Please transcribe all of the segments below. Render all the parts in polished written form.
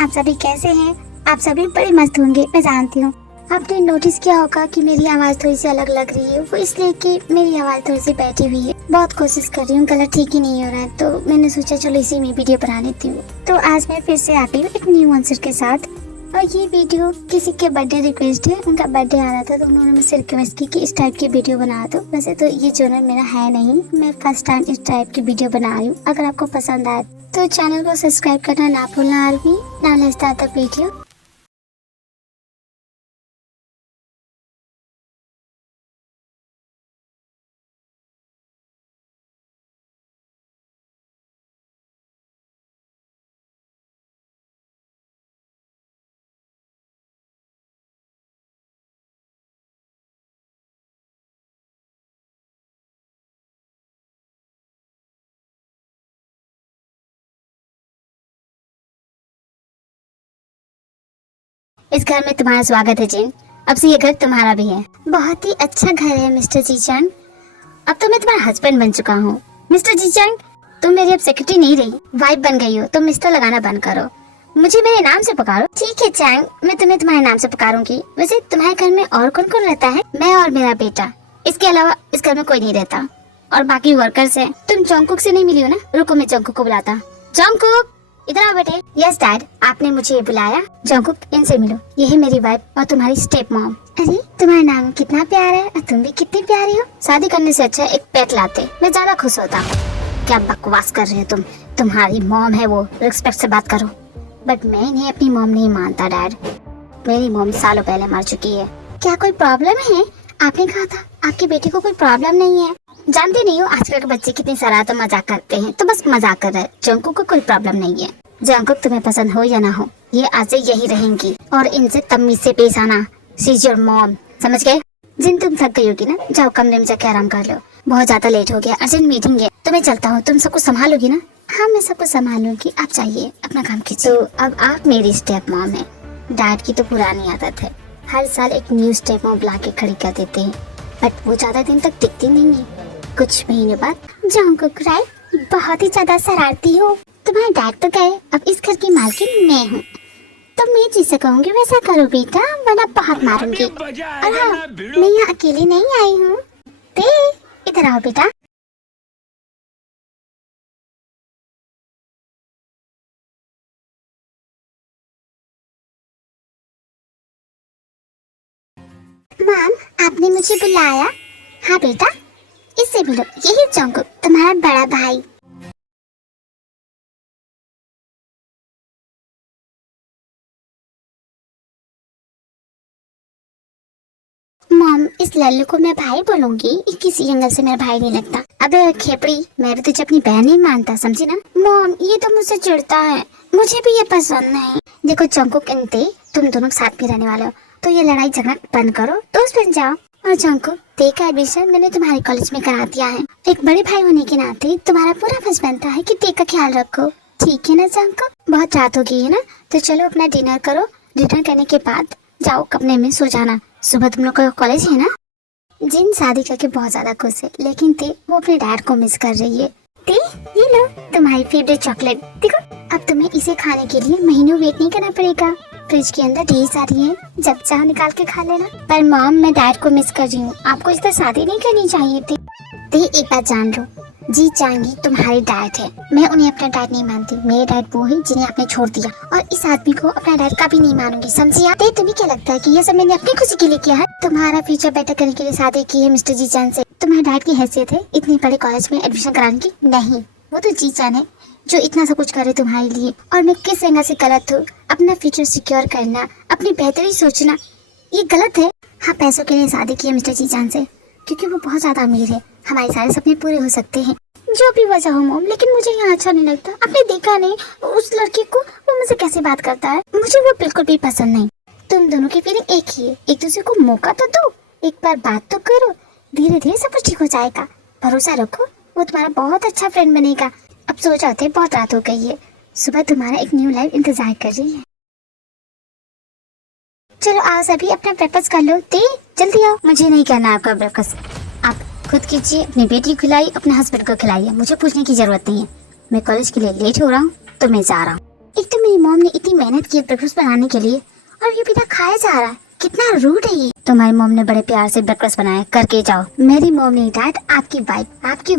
आप सभी कैसे हैं? आप सभी बड़े मस्त होंगे, मैं जानती हूँ। आपने नोटिस किया होगा कि मेरी आवाज़ थोड़ी सी अलग लग रही है। वो इसलिए कि मेरी आवाज़ थोड़ी सी बैठी हुई है। बहुत कोशिश कर रही हूँ, गला ठीक ही नहीं हो रहा है, तो मैंने सोचा चलो इसी में वीडियो बना लेती हूँ। तो आज मैं फिर से आ गई हूँ एक न्यू आंसर के साथ। और ये वीडियो किसी के बर्थडे रिक्वेस्ट है। उनका बर्थडे आ रहा था तो उन्होंने मुझसे रिक्वेस्ट की कि इस टाइप की वीडियो बना दो। वैसे तो ये चैनल मेरा है नहीं, मैं फर्स्ट टाइम इस टाइप की वीडियो बना रही हूँ। अगर आपको पसंद आए तो चैनल को सब्सक्राइब करना ना भूलना। आरवी now let's start the video. इस घर में तुम्हारा स्वागत है जिन। अब से ये घर तुम्हारा भी है। बहुत ही अच्छा घर है मिस्टर जीचंग। अब तो मैं तुम्हारा हस्बैंड बन चुका हूँ। मिस्टर जीचंग, तुम मेरी अब सेक्रेटरी नहीं रही, वाइफ बन गई हो। तुम मिस्टर लगाना बंद करो, मुझे मेरे नाम से पुकारो। ठीक है चैंग, मैं तुम्हें तुम्हारे नाम से पुकारूंगी। वैसे तुम्हारे घर में और कौन कौन रहता है? मैं और मेरा बेटा, इसके अलावा इस घर में कोई नहीं रहता। और बाकी वर्कर्स हैं। तुम जॉन्गकुक से नहीं मिली हो ना? रुको मैं जॉन्गकुक को बुलाता। जॉन्गकुक इधर आओ बेटे। यस डैड, आपने मुझे बुलाया। जॉन्गकुक, इनसे मिलो, ये है मेरी वाइफ और तुम्हारी स्टेप मॉम। अरे तुम्हारा नाम कितना प्यारा है और तुम भी कितनी प्यारी हो। शादी करने से अच्छा एक पेट लाते, मैं ज्यादा खुश होता। क्या बकवास कर रहे हो तुम? तुम्हारी मॉम है वो, रिस्पेक्ट से बात करो। बट मैं इन्हें अपनी मॉम नहीं मानता डैड। मेरी मॉम सालों पहले मर चुकी है। क्या कोई प्रॉब्लम है? आपने कहा था आपके बेटे को कोई प्रॉब्लम नहीं है। जानते नहीं हो आजकल के बच्चे कितनी शरारत और मजाक करते हैं, तो बस मजाक कर रहे हैं। जॉन्गकुक को कोई प्रॉब्लम नहीं है। जॉन्गकुक तुम्हें पसंद हो या ना हो, ये आज से यही रहेंगी और इनसे तमीज से पेश आना। शी इज योर मॉम, समझ गए? जिन तुम थक गई होगी ना, जाओ कमरे में जाके आराम कर लो। बहुत ज्यादा लेट हो गया, अर्जेंट मीटिंग है, तो मैं चलता हूँ। तुम सब कुछ संभालोगी ना? हाँ मैं सब कुछ संभालूंगी, आप जाइए अपना काम कीजिए। तो अब आप मेरी स्टेप मॉम है। डैड की तो पुरानी आदत है, हर साल एक न्यू स्टेप मॉम ला के खड़ी कर देते हैं, बट वो ज्यादा दिन तक टिकती नहीं है। कुछ महीने बाद जॉन्गकुक राइट, बहुत ही ज्यादा शरारती हो। तुम्हारे डैड तो गए, अब इस घर की मालकिन मैं हूँ। तो मैं जिसे कहूँगी वैसा करो बेटा, वरना बहुत मारूंगी। और हाँ, मैं यहाँ अकेली नहीं आई हूँ। इधर आओ बेटा। मैम, आपने मुझे बुलाया? हाँ बेटा, इससे मिलो, यही जॉन्गकुक तुम्हारा बड़ा भाई। मॉम, इस लल्लू को मैं भाई बोलूंगी, ये किसी एंगल से मेरा भाई नहीं लगता। अबे खेपड़ी, मैं भी तुझे अपनी बहन नहीं मानता, समझी ना? मॉम, ये तो मुझसे चिढ़ता है, मुझे भी ये पसंद नहीं। देखो जॉन्गकुक एंड तुम दोनों साथ में रहने वाले हो, तो ये लड़ाई झगड़ा बंद करो, दोस्त बन जाओ। और जॉन्गकुक, देखा एडमिशन मैंने तुम्हारे कॉलेज में करा दिया है। एक बड़े भाई होने के नाते तुम्हारा पूरा फर्ज बनता है कि देख का ख्याल रखो, ठीक है ना जॉन्गकुक? बहुत रात हो गई है ना, तो चलो अपना डिनर करो। डिनर करने के बाद जाओ कमरे में सो जाना, सुबह तुम लोग का कॉलेज है ना। जिन शादी करके बहुत ज्यादा खुश है, लेकिन वो अपने डैड को मिस कर रही है। ये लो तुम्हारी फेवरेट चॉकलेट। देखो, अब तुम्हें इसे खाने के लिए महीनों वेट नहीं करना पड़ेगा। फ्रिज के अंदर ढेर सारी है, जब चाहो निकाल के खा लेना। पर मॉम, मैं डैड को मिस कर रही हूँ, आपको इस तरह शादी नहीं करनी चाहिए थी। एक बात जान लो, जी चांगी तुम्हारे डैड है, मैं उन्हें अपना डैड नहीं मानती। मेरे डैड वो है जिन्हें आपने छोड़ दिया, और इस आदमी को अपना डैड कभी नहीं मानूंगी, समझी आप? तुम्हें क्या लगता है कि ये सब मैंने अपनी खुशी के लिए किया है? तुम्हारा फ्यूचर बेटर करने के लिए शादी की है मिस्टर जीचान से। तुम्हारे डैड की हैसियत है इतनी बड़े कॉलेज में एडमिशन कराने की? नहीं, वो तो जीचान है जो इतना सब कुछ करे तुम्हारे लिए। और मैं किस एंगल से गलत हूँ? अपना फ्यूचर सिक्योर करना, अपनी बेहतरी सोचना, ये गलत है। हाँ, पैसों के लिए शादी की है मिस्टर जीचान से, क्योंकि वो बहुत ज्यादा अमीर है। हमारे सारे सपने पूरे हो सकते हैं, जो भी वजह हो मॉम, लेकिन मुझे यहाँ अच्छा नहीं लगता। आपने देखा नहीं उस लड़के को, वो मुझसे कैसे बात करता है, मुझे वो बिल्कुल भी पसंद नहीं। तुम दोनों की फीलिंग एक ही है, एक दूसरे को मौका तो दो, एक बार बात तो करो, धीरे धीरे सब कुछ ठीक हो जाएगा। भरोसा रखो, वो तुम्हारा बहुत अच्छा फ्रेंड बनेगा। अब सो जाते, बहुत रात हो गई है, सुबह तुम्हारा एक न्यू लाइफ इंतजार कर रही है। चलो आओ सभी अपना ब्रेकफास्ट कर लो। जल्दी आओ। मुझे नहीं करना आपका ब्रेकफास्ट, आप खुद कीजिए। अपनी बेटी खिलाई, अपने हस्बैंड को खिलाइए, मुझे पूछने की जरूरत नहीं है। मैं कॉलेज के लिए लेट हो रहा हूँ, तो मैं जा रहा हूँ। एक तो मेरी मॉम ने इतनी मेहनत की ब्रेकफास्ट बनाने के लिए और ये बिना खाया जा रहा है। कितना रूड है ये। तुम्हारी मॉम ने बड़े प्यार से ब्रेकफास्ट बनाया, करके जाओ। मेरी मॉम नहीं डैड, आपकी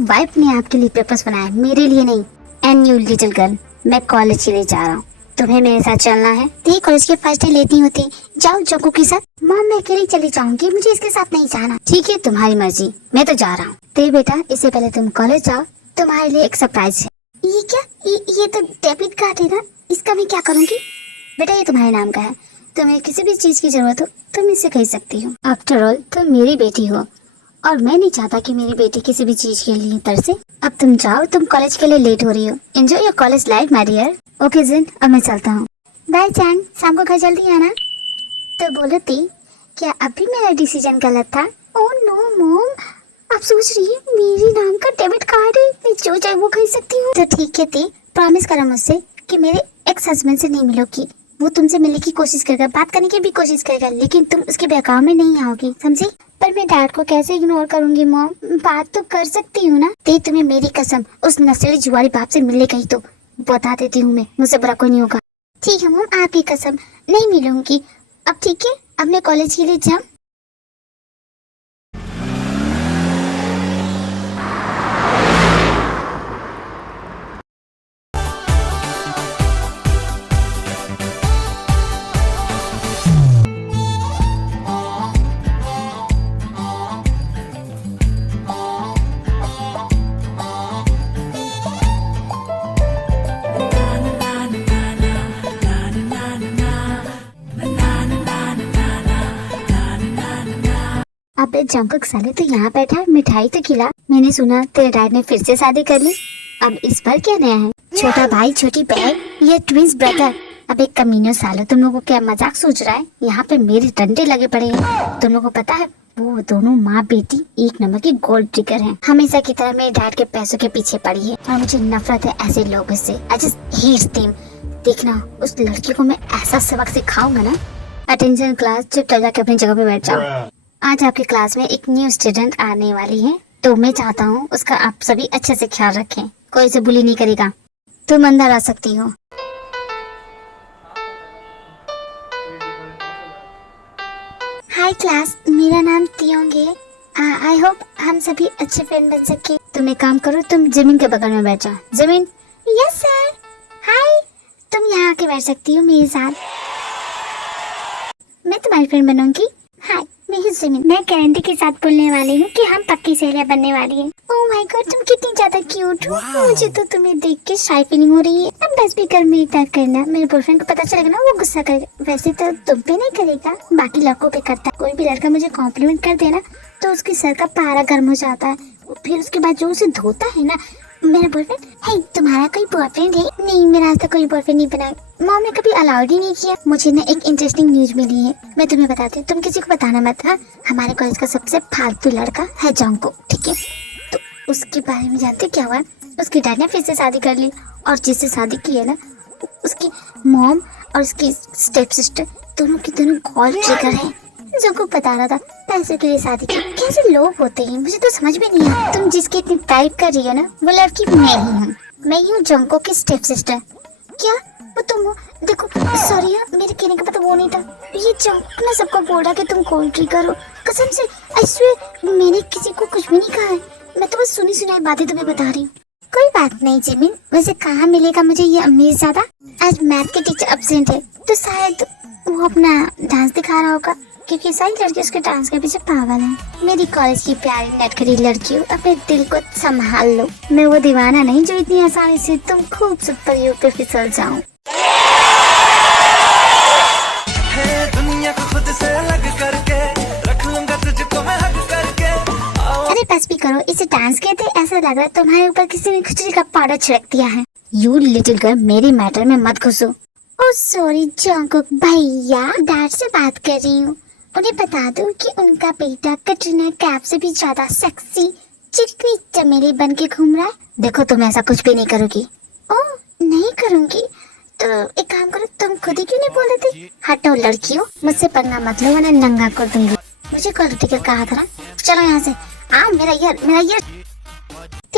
वाइफ ने आपके लिए ब्रेकफास्ट बनाया, मेरे लिए नहीं। एंड यू लिटिल गर्ल, मैं कॉलेज के लिए जा रहा हूँ, तुम्हें मेरे साथ चलना है? ते कॉलेज के फर्स्ट डे लेती होती, जाओ जोको के साथ। मॉम मैं अकेले चली जाऊंगी, मुझे इसके साथ नहीं जाना। ठीक है तुम्हारी मर्जी, मैं तो जा रहा हूँ। ते बेटा इससे पहले तुम कॉलेज जाओ, तुम्हारे लिए एक सरप्राइज है। ये क्या? ये तो डेबिट कार्ड है ना, इसका मैं क्या करूँगी? बेटा ये तुम्हारे नाम का है, तुम्हें किसी भी चीज की जरूरत हो तुम इससे कह सकती हो। आफ्टर ऑल तुम मेरी बेटी हो और मैं नहीं चाहता कि मेरी बेटी किसी भी चीज के लिए तरसे। अब तुम जाओ, तुम कॉलेज के लिए लेट हो रही हो। Enjoy your college life my dear. Okay Jin, अब मैं चलता हूँ। बाय चैंग, शाम को घर जल्दी आना। तो बोलो ती, क्या अभी मेरा डिसीजन गलत था? ओह नो मॉम, आप सोच रही है मेरे नाम का डेबिट कार्ड है, मैं जो चाहे वो खरीद सकती हूँ। तो ठीक है ती, प्रॉमिस करो मुझसे कि मेरे एक्स हस्बैंड से नहीं मिलोगी। वो तुमसे मिलने की कोशिश करेगा, बात करने की भी कोशिश करेगा, लेकिन तुम उसके बहकाव में नहीं आओगी, समझी? पर मैं डैड को कैसे इग्नोर करूंगी मॉम? बात तो कर सकती हूँ ना। ते तुम्हें मेरी कसम उस नस्ली जुआरी बाप से मिलने गई तो बता देती हूँ मैं, मुझसे बुरा कोई नहीं होगा। ठीक है मॉम, आपकी कसम नहीं मिलूंगी। अब ठीक है, अब मैं कॉलेज के लिए जाऊँ। अबे जंकुक साले तो यहाँ बैठा है, मिठाई तो खिला। मैंने सुना तेरे डैड ने फिर से शादी कर ली, अब इस बार क्या नया है? छोटा भाई छोटी बहन, ये ट्विंस ब्रदर। अबे कमीनों सालो, तुम लोगों को क्या मजाक सोच रहा है? यहाँ पे मेरे डंडे लगे पड़े हैं। तुम लोगों को पता है वो दोनों माँ बेटी एक नंबर की गोल्ड डिगर हैं। हमेशा की तरह मेरे डैड के पैसों के पीछे पड़ी है और मुझे नफरत है ऐसे लोगों से। I just hate them. देखना उस लड़की को मैं ऐसा सबक सिखाऊंगा ना। अटेंशन क्लास, चुपचाप जाके अपनी जगह पे बैठ जाओ। आज आपकी क्लास में एक न्यू स्टूडेंट आने वाली है, तो मैं चाहता हूँ उसका आप सभी अच्छे से ख्याल रखें, कोई से बुली नहीं करेगा। तुम अंदर आ सकती हो। हाय क्लास, मेरा नाम तियोंग है। आई होप हम सभी अच्छे फ्रेंड बन सके। तुम एक काम करो, तुम जमीन के बगल में बैठ जाओ। जमीन। Yes sir. हाय, तुम यहाँ आके बैठ सकती हो मेरे साथ। मैं तुम्हारी फ्रेंड बनूंगी। हाय, मैं जमीन। मैं गारंटी के साथ बोलने वाली हूँ कि हम पक्की सहेलियां बनने वाली हैं। ओह माय गॉड, तुम कितनी ज्यादा क्यूट हो। मुझे तो तुम्हें देख के शाय फीलिंग हो रही है। अब बस भी कर मेरी टैग करना, मेरे बॉयफ्रेंड को पता चलेगा ना वो गुस्सा करेगा। वैसे तो तुम पे नहीं करेगा, बाकी लड़कों पे करता है। कोई भी लड़का मुझे कॉम्प्लीमेंट कर देना तो उसके सर का पारा गर्म हो जाता है। फिर उसके बाद जो उसे धोता है ना मेरा बॉयफ्रेंड। है तुम्हारा कोई बॉयफ्रेंड है? नहीं, मेरा आज तक कोई बॉयफ्रेंड नहीं बना। मॉम ने कभी अलाउड ही नहीं किया। मुझे ना एक इंटरेस्टिंग न्यूज मिली है, मैं तुम्हें बताती हूँ, तुम किसी को बताना मत। हाँ, हमारे कॉलेज का सबसे फालतू लड़का है जंको, ठीक है? तो उसके बारे में जानते क्या हुआ? उसके डैड ने फिर से शादी कर ली और जिससे शादी की है ना उसकी मॉम और उसकी स्टेप सिस्टर दोनों की दोनों गोल्ड डिगर है। जंको बता रहा था पैसे के लिए शादी की। कैसे लोग होते हैं मुझे तो समझ में नहीं आता। तुम जिसकी इतनी टाइप कर रही है ना वो लड़की मैं ही हूँ। मैं ही हूँ जंको की स्टेप सिस्टर। क्या वो तुम हो? देखो सॉरी यार, मेरे कहने का पता वो नहीं था। ये जंको ना सबको बोल रहा कि तुम गोल्ड डिगर हो। कसम से आई स्वेयर मैंने किसी को कुछ भी नहीं कहा है। मैं तो बस सुनी सुनाई बातें तुम्हें बता रही हूँ। कोई बात नहीं जिमिन, वैसे कहाँ मिलेगा मुझे ये अमीर ज्यादा? आज मैथ के टीचर एब्सेंट है तो शायद वो अपना डांस दिखा रहा होगा, क्योंकि सारी लड़की उसके डांस के पीछे पागल है। मेरी कॉलेज की प्यारी नटखरी लड़कियों, अपने दिल को संभाल लो। मैं वो दीवाना नहीं जो इतनी आसानी से तुम खूब परियों पे फिसल जाऊं। दुनिया को खुद से अलग करके रख लूंगा तुझको मैं हक करके। अरे बस भी करो, इसे डांस कहते? ऐसा लग रहा है तुम्हारे ऊपर किसी ने खिचड़ी का पाउडर छिड़क दिया है। यू लिटिल गर्ल, मेरे मैटर में मत घुसो। ओह सॉरी जंकुक भैया, डैड से बात कर रही हूँ। उन्हें बता दो कि उनका बेटा कटरीना कैफ से भी ज्यादा सेक्सी चिकनी चमेली बन के घूम रहा है। देखो तुम ऐसा कुछ भी नहीं करोगी। ओह नहीं करूंगी, तो एक काम करो, तुम खुद ही क्यों नहीं बोल रहे थे? हटो लड़कियों, मुझसे पंगा मत लो वरना नंगा कर दूंगी। मुझे गोल्ड डिगर कहा था ना। चलो यहाँ से। मेरा ईयर।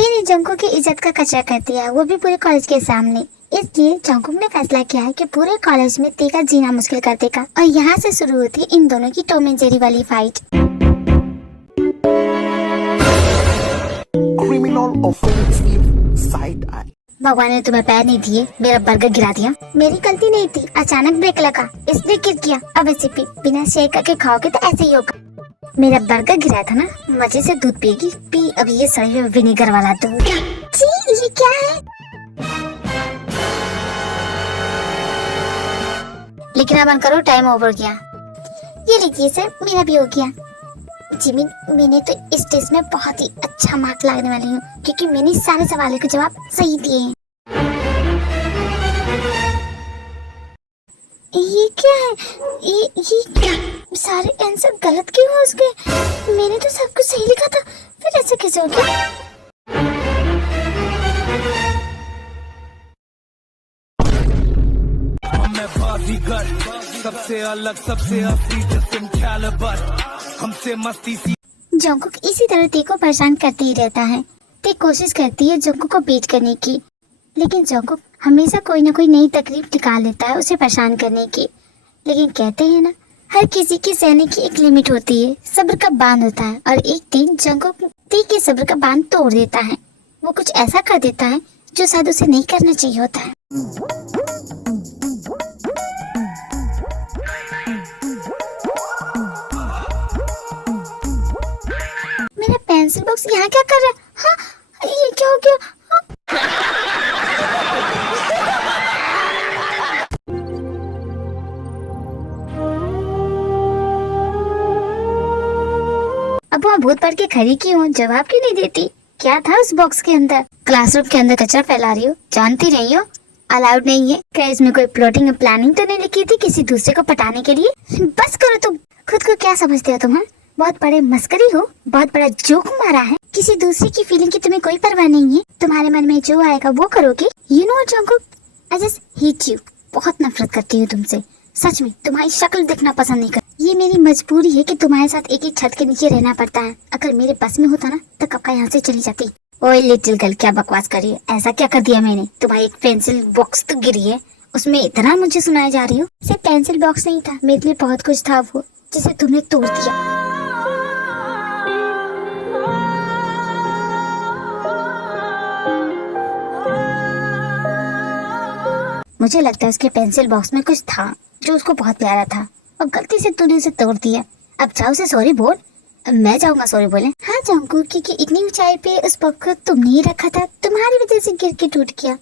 फिर ये जंगकुक की इज्जत का कचरा कर दिया, वो भी पूरे कॉलेज के सामने। इसलिए जंगकुक ने फैसला किया है कि पूरे कॉलेज में ते का जीना मुश्किल कर देगा। और यहाँ से शुरू होती है इन दोनों की टॉम एंड जेरी वाली फाइट। भगवान ने तुम्हें पैर नहीं दिए, मेरा बर्गर गिरा दिया। मेरी गलती नहीं थी, अचानक ब्रेक लगा इसलिए गिर गया। अब ऐसे बिना शेयर करके खाओगे तो ऐसे ही होगा। मेरा बर्गर गिरा था ना, मजे से दूध पिएगी, पी अभी ये सही में विनेगर वाला दूध। जी ये क्या है? लिखना बंद करो, टाइम ओवर गया। ये लीजिए सर, मेरा भी हो गया। जिमी, मैंने तो इस टेस्ट में बहुत ही अच्छा मार्क लाने वाली हूँ क्योंकि मैंने सारे सवालों के जवाब सही दिए हैं। ये क्या है? ये क्या? सारे आंसर गलत क्यों हो गए? मैंने तो सब कुछ सही लिखा था, फिर ऐसे कैसे हो गया? सबसे अलग, सबसे हमसे मस्ती सी। जंगकुक इसी तरह ते को परेशान करते ही रहता है। ते कोशिश करती है जंगकुक को बीट करने की, लेकिन जंगकुक हमेशा कोई ना कोई नई तकलीफ निकाल लेता है उसे परेशान करने की। लेकिन कहते हैं ना, हर किसी की सहने की एक लिमिट होती है, सब्र का बांध होता है। और एक दिन जंगकुक ते के सब्र का बांध तोड़ देता है। वो कुछ ऐसा कर देता है जो शायद उसे नहीं करना चाहिए होता है। मेरा पेंसिल बॉक्स यहाँ क्या कर रहा है? हाँ, ये क्या हो गया? अब वहाँ भूत पड़ के खड़ी की हूँ, जवाब क्यों नहीं देती? क्या था उस बॉक्स के अंदर? क्लासरूम के अंदर कचरा फैला रही हो, जानती रही हो अलाउड नहीं है। क्या इसमें कोई प्लॉटिंग और प्लानिंग तो नहीं लिखी थी किसी दूसरे को पटाने के लिए? बस करो तुम, खुद को क्या समझते हो तुम? बहुत बड़े मस्करी हो, बहुत बड़ा जोक मारा है। किसी दूसरे की फीलिंग की तुम्हें कोई परवाह नहीं है। तुम्हारे मन में जो आएगा वो करोगे। You know Jungkook, I just hate you. बहुत नफरत करती हूँ तुमसे, सच में। तुम्हारी शक्ल देखना पसंद नहीं कर। ये मेरी मजबूरी है कि तुम्हारे साथ एक ही छत के नीचे रहना पड़ता है। अगर मेरे बस में होता ना तो कब का यहाँ से चली जाती। ओए लिटिल गर्ल, क्या बकवास कर रही है? ऐसा क्या कर दिया मैंने? तुम्हारी एक पेंसिल बॉक्स तो गिरी है, उसमें इतना मुझे सुनाया जा रही हो। सिर्फ पेंसिल बॉक्स नहीं था, मेरे लिए बहुत कुछ था वो, जिसे तुमने तोड़ दिया। मुझे लगता है उसके पेंसिल बॉक्स में कुछ था जो उसको बहुत प्यारा था और गलती से तूने उसे तोड़ दिया। अब जाओ उसे सॉरी बोल। मैं जाऊंगा सॉरी बोले। हाँ जंगकुक, क्योंकि इतनी ऊंचाई पे उस बॉक्स को तुमने ही रखा था, तुम्हारी वजह से गिर के टूट गया।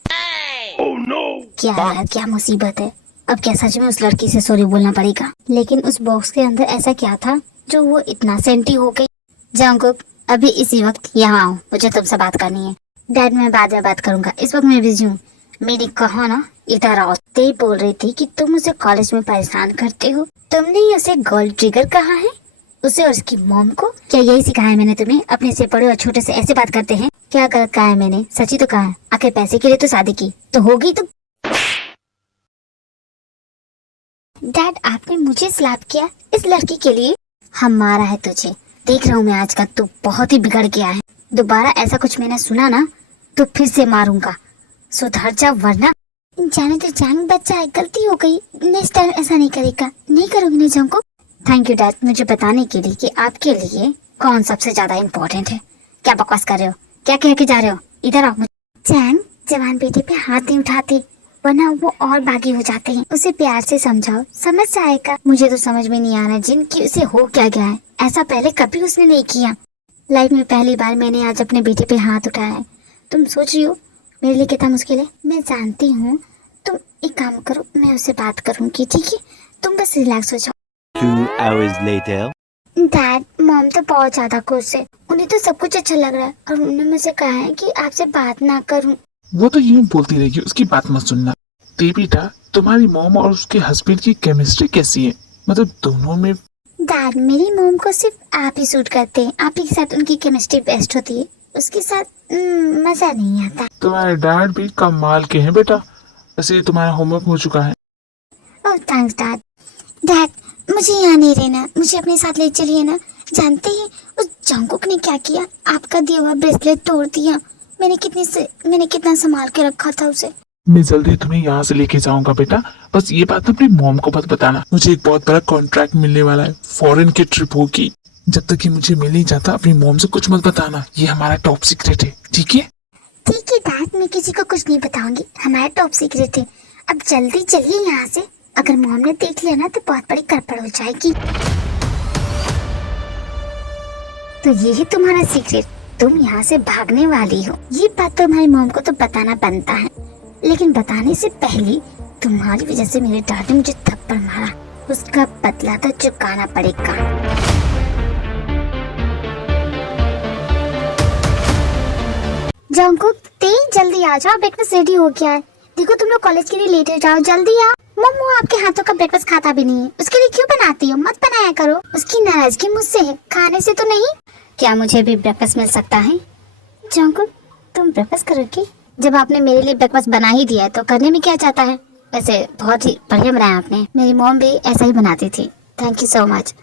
oh, no. क्या यार, क्या मुसीबत है। अब क्या सच में उस लड़की से सॉरी बोलना पड़ेगा? लेकिन उस बॉक्स के अंदर ऐसा क्या था जो वो इतना सेंटी हो गई? जंगकुक, अभी इसी वक्त यहाँ आओ, मुझे तुमसे बात करनी है। डैड, मैं बाद में बात करूंगा, इस वक्त मैं बिजी हूँ। मेरी कहो ना, इधर आओ। ते बोल रही थी कि तुम उसे कॉलेज में परेशान करते हो। तुमने ही उसे गोल्ड ट्रिगर कहा है, उसे और उसकी मॉम को। क्या यही सिखाया है मैंने तुम्हें? अपने से बड़े और छोटे से ऐसे बात करते हैं? क्या गलत कहा है मैंने? सच्ची तो कहा है। आखिर पैसे के लिए तो शादी की तो होगी। तो डैड, आपने मुझे स्लैप किया इस लड़की के लिए? हम मारा है तुझे, देख रहा हूँ मैं आजकल। तू बहुत ही बिगड़ गया है। दोबारा ऐसा कुछ मैंने सुना ना तो फिर से मारूंगा। सुधर जा वरना। जाने तो जान, बच्चा है, गलती हो गई। नेक्स्ट टाइम ऐसा नहीं करेगा। नहीं करूंगी ना जंगकुक। थैंक यू डैड, मुझे बताने के लिए कि आपके लिए कौन सबसे ज्यादा इम्पोर्टेंट है। क्या बकवास कर रहे हो? क्या कह के जा रहे हो? इधर आओ। चैन, जवान बेटे पे हाथ नहीं उठाते वरना वो और बागी हो जाते हैं। उसे प्यार से समझाओ, समझ जाएगा। मुझे तो समझ में नहीं आ रहा जिन की उसे हो क्या गया है। ऐसा पहले कभी उसने नहीं किया। लाइफ में पहली बार मैंने आज अपने बेटे पे हाथ उठाया है। तुम सोच रही हो मेरे लिए कितना मुश्किल है? मैं जानती हूँ। तुम एक काम करो, मैं उससे बात करूंगी, ठीक है? तुम बस रिलैक्स हो जाओ। 2 hours later. डैड, मॉम तो बहुत ज्यादा खुश है। उन्हें तो सब कुछ अच्छा लग रहा है और उन्होंने मुझे कहा है कि आपसे बात ना करूं। वो तो यूं बोलती रहेगी, उसकी बात मत सुनना। ते बेटा, तुम्हारी मॉम और उसके हस्बैंड की केमिस्ट्री कैसी है? मतलब दोनों में। डैड, मेरी मॉम को सिर्फ आप ही सूट करते हैं। आप ही के साथ उनकी केमिस्ट्री बेस्ट होती है, उसके साथ मजा नहीं आता। तुम्हारे डैड भी कमाल के हैं बेटा। वैसे तुम्हारा होमवर्क हो चुका है। ओह थैंक्स डैड। डैड, मुझे यहाँ नहीं रहना, मुझे अपने साथ ले चलिए ना। जानते हैं उस जंगकुक ने क्या किया? आपका दिया हुआ ब्रेसलेट तोड़ दिया। मैंने कितना संभाल के रखा था उसे। मैं जल्दी तुम्हें यहाँ से लेके जाऊंगा बेटा, बस ये बात अपनी मॉम को मत बताना। मुझे एक बहुत बड़ा कॉन्ट्रैक्ट मिलने वाला है, फॉरेन की ट्रिप होगी। जब तक कि मुझे मिल नहीं जाता अपनी मॉम से कुछ मत बताना, ये हमारा टॉप सीक्रेट है, ठीक है? ठीक है डैड, मैं किसी को कुछ नहीं बताऊंगी, हमारा टॉप सीक्रेट है। अब जल्दी चलिए यहाँ से, अगर मॉम ने देख लिया ना तो बहुत बड़ी गड़बड़ हो जाएगी। तो ये है तुम्हारा सीक्रेट, तुम यहाँ से भागने वाली हो। ये बात तो हमारी मॉम को तो बताना बनता है, लेकिन बताने से पहले तुम्हारी वजह से मेरे डैड ने मुझे थप्पड़ मारा, उसका बदला तो चुकाना पड़ेगा। जंकुक तेज जल्दी आ जाओ, ब्रेकफास्ट रेडी हो गया है। देखो तुम लोग कॉलेज के लिए लेट हो जाओ, जल्दी आओ। मम्मू आपके हाथों का ब्रेकफास्ट खाता भी नहीं है, उसके लिए क्यों बनाती हो? मत बनाया करो, उसकी नाराजगी मुझसे है, खाने से तो नहीं। क्या मुझे भी ब्रेकफास्ट मिल सकता है? जंकुक तुम ब्रेकफास्ट करोगी? जब आपने मेरे लिए ब्रेकफास्ट बना ही दिया है तो करने में क्या जाता है? वैसे बहुत ही बढ़िया बनाया आपने, मेरी मॉम भी ऐसा ही बनाती थी। Thank you so much.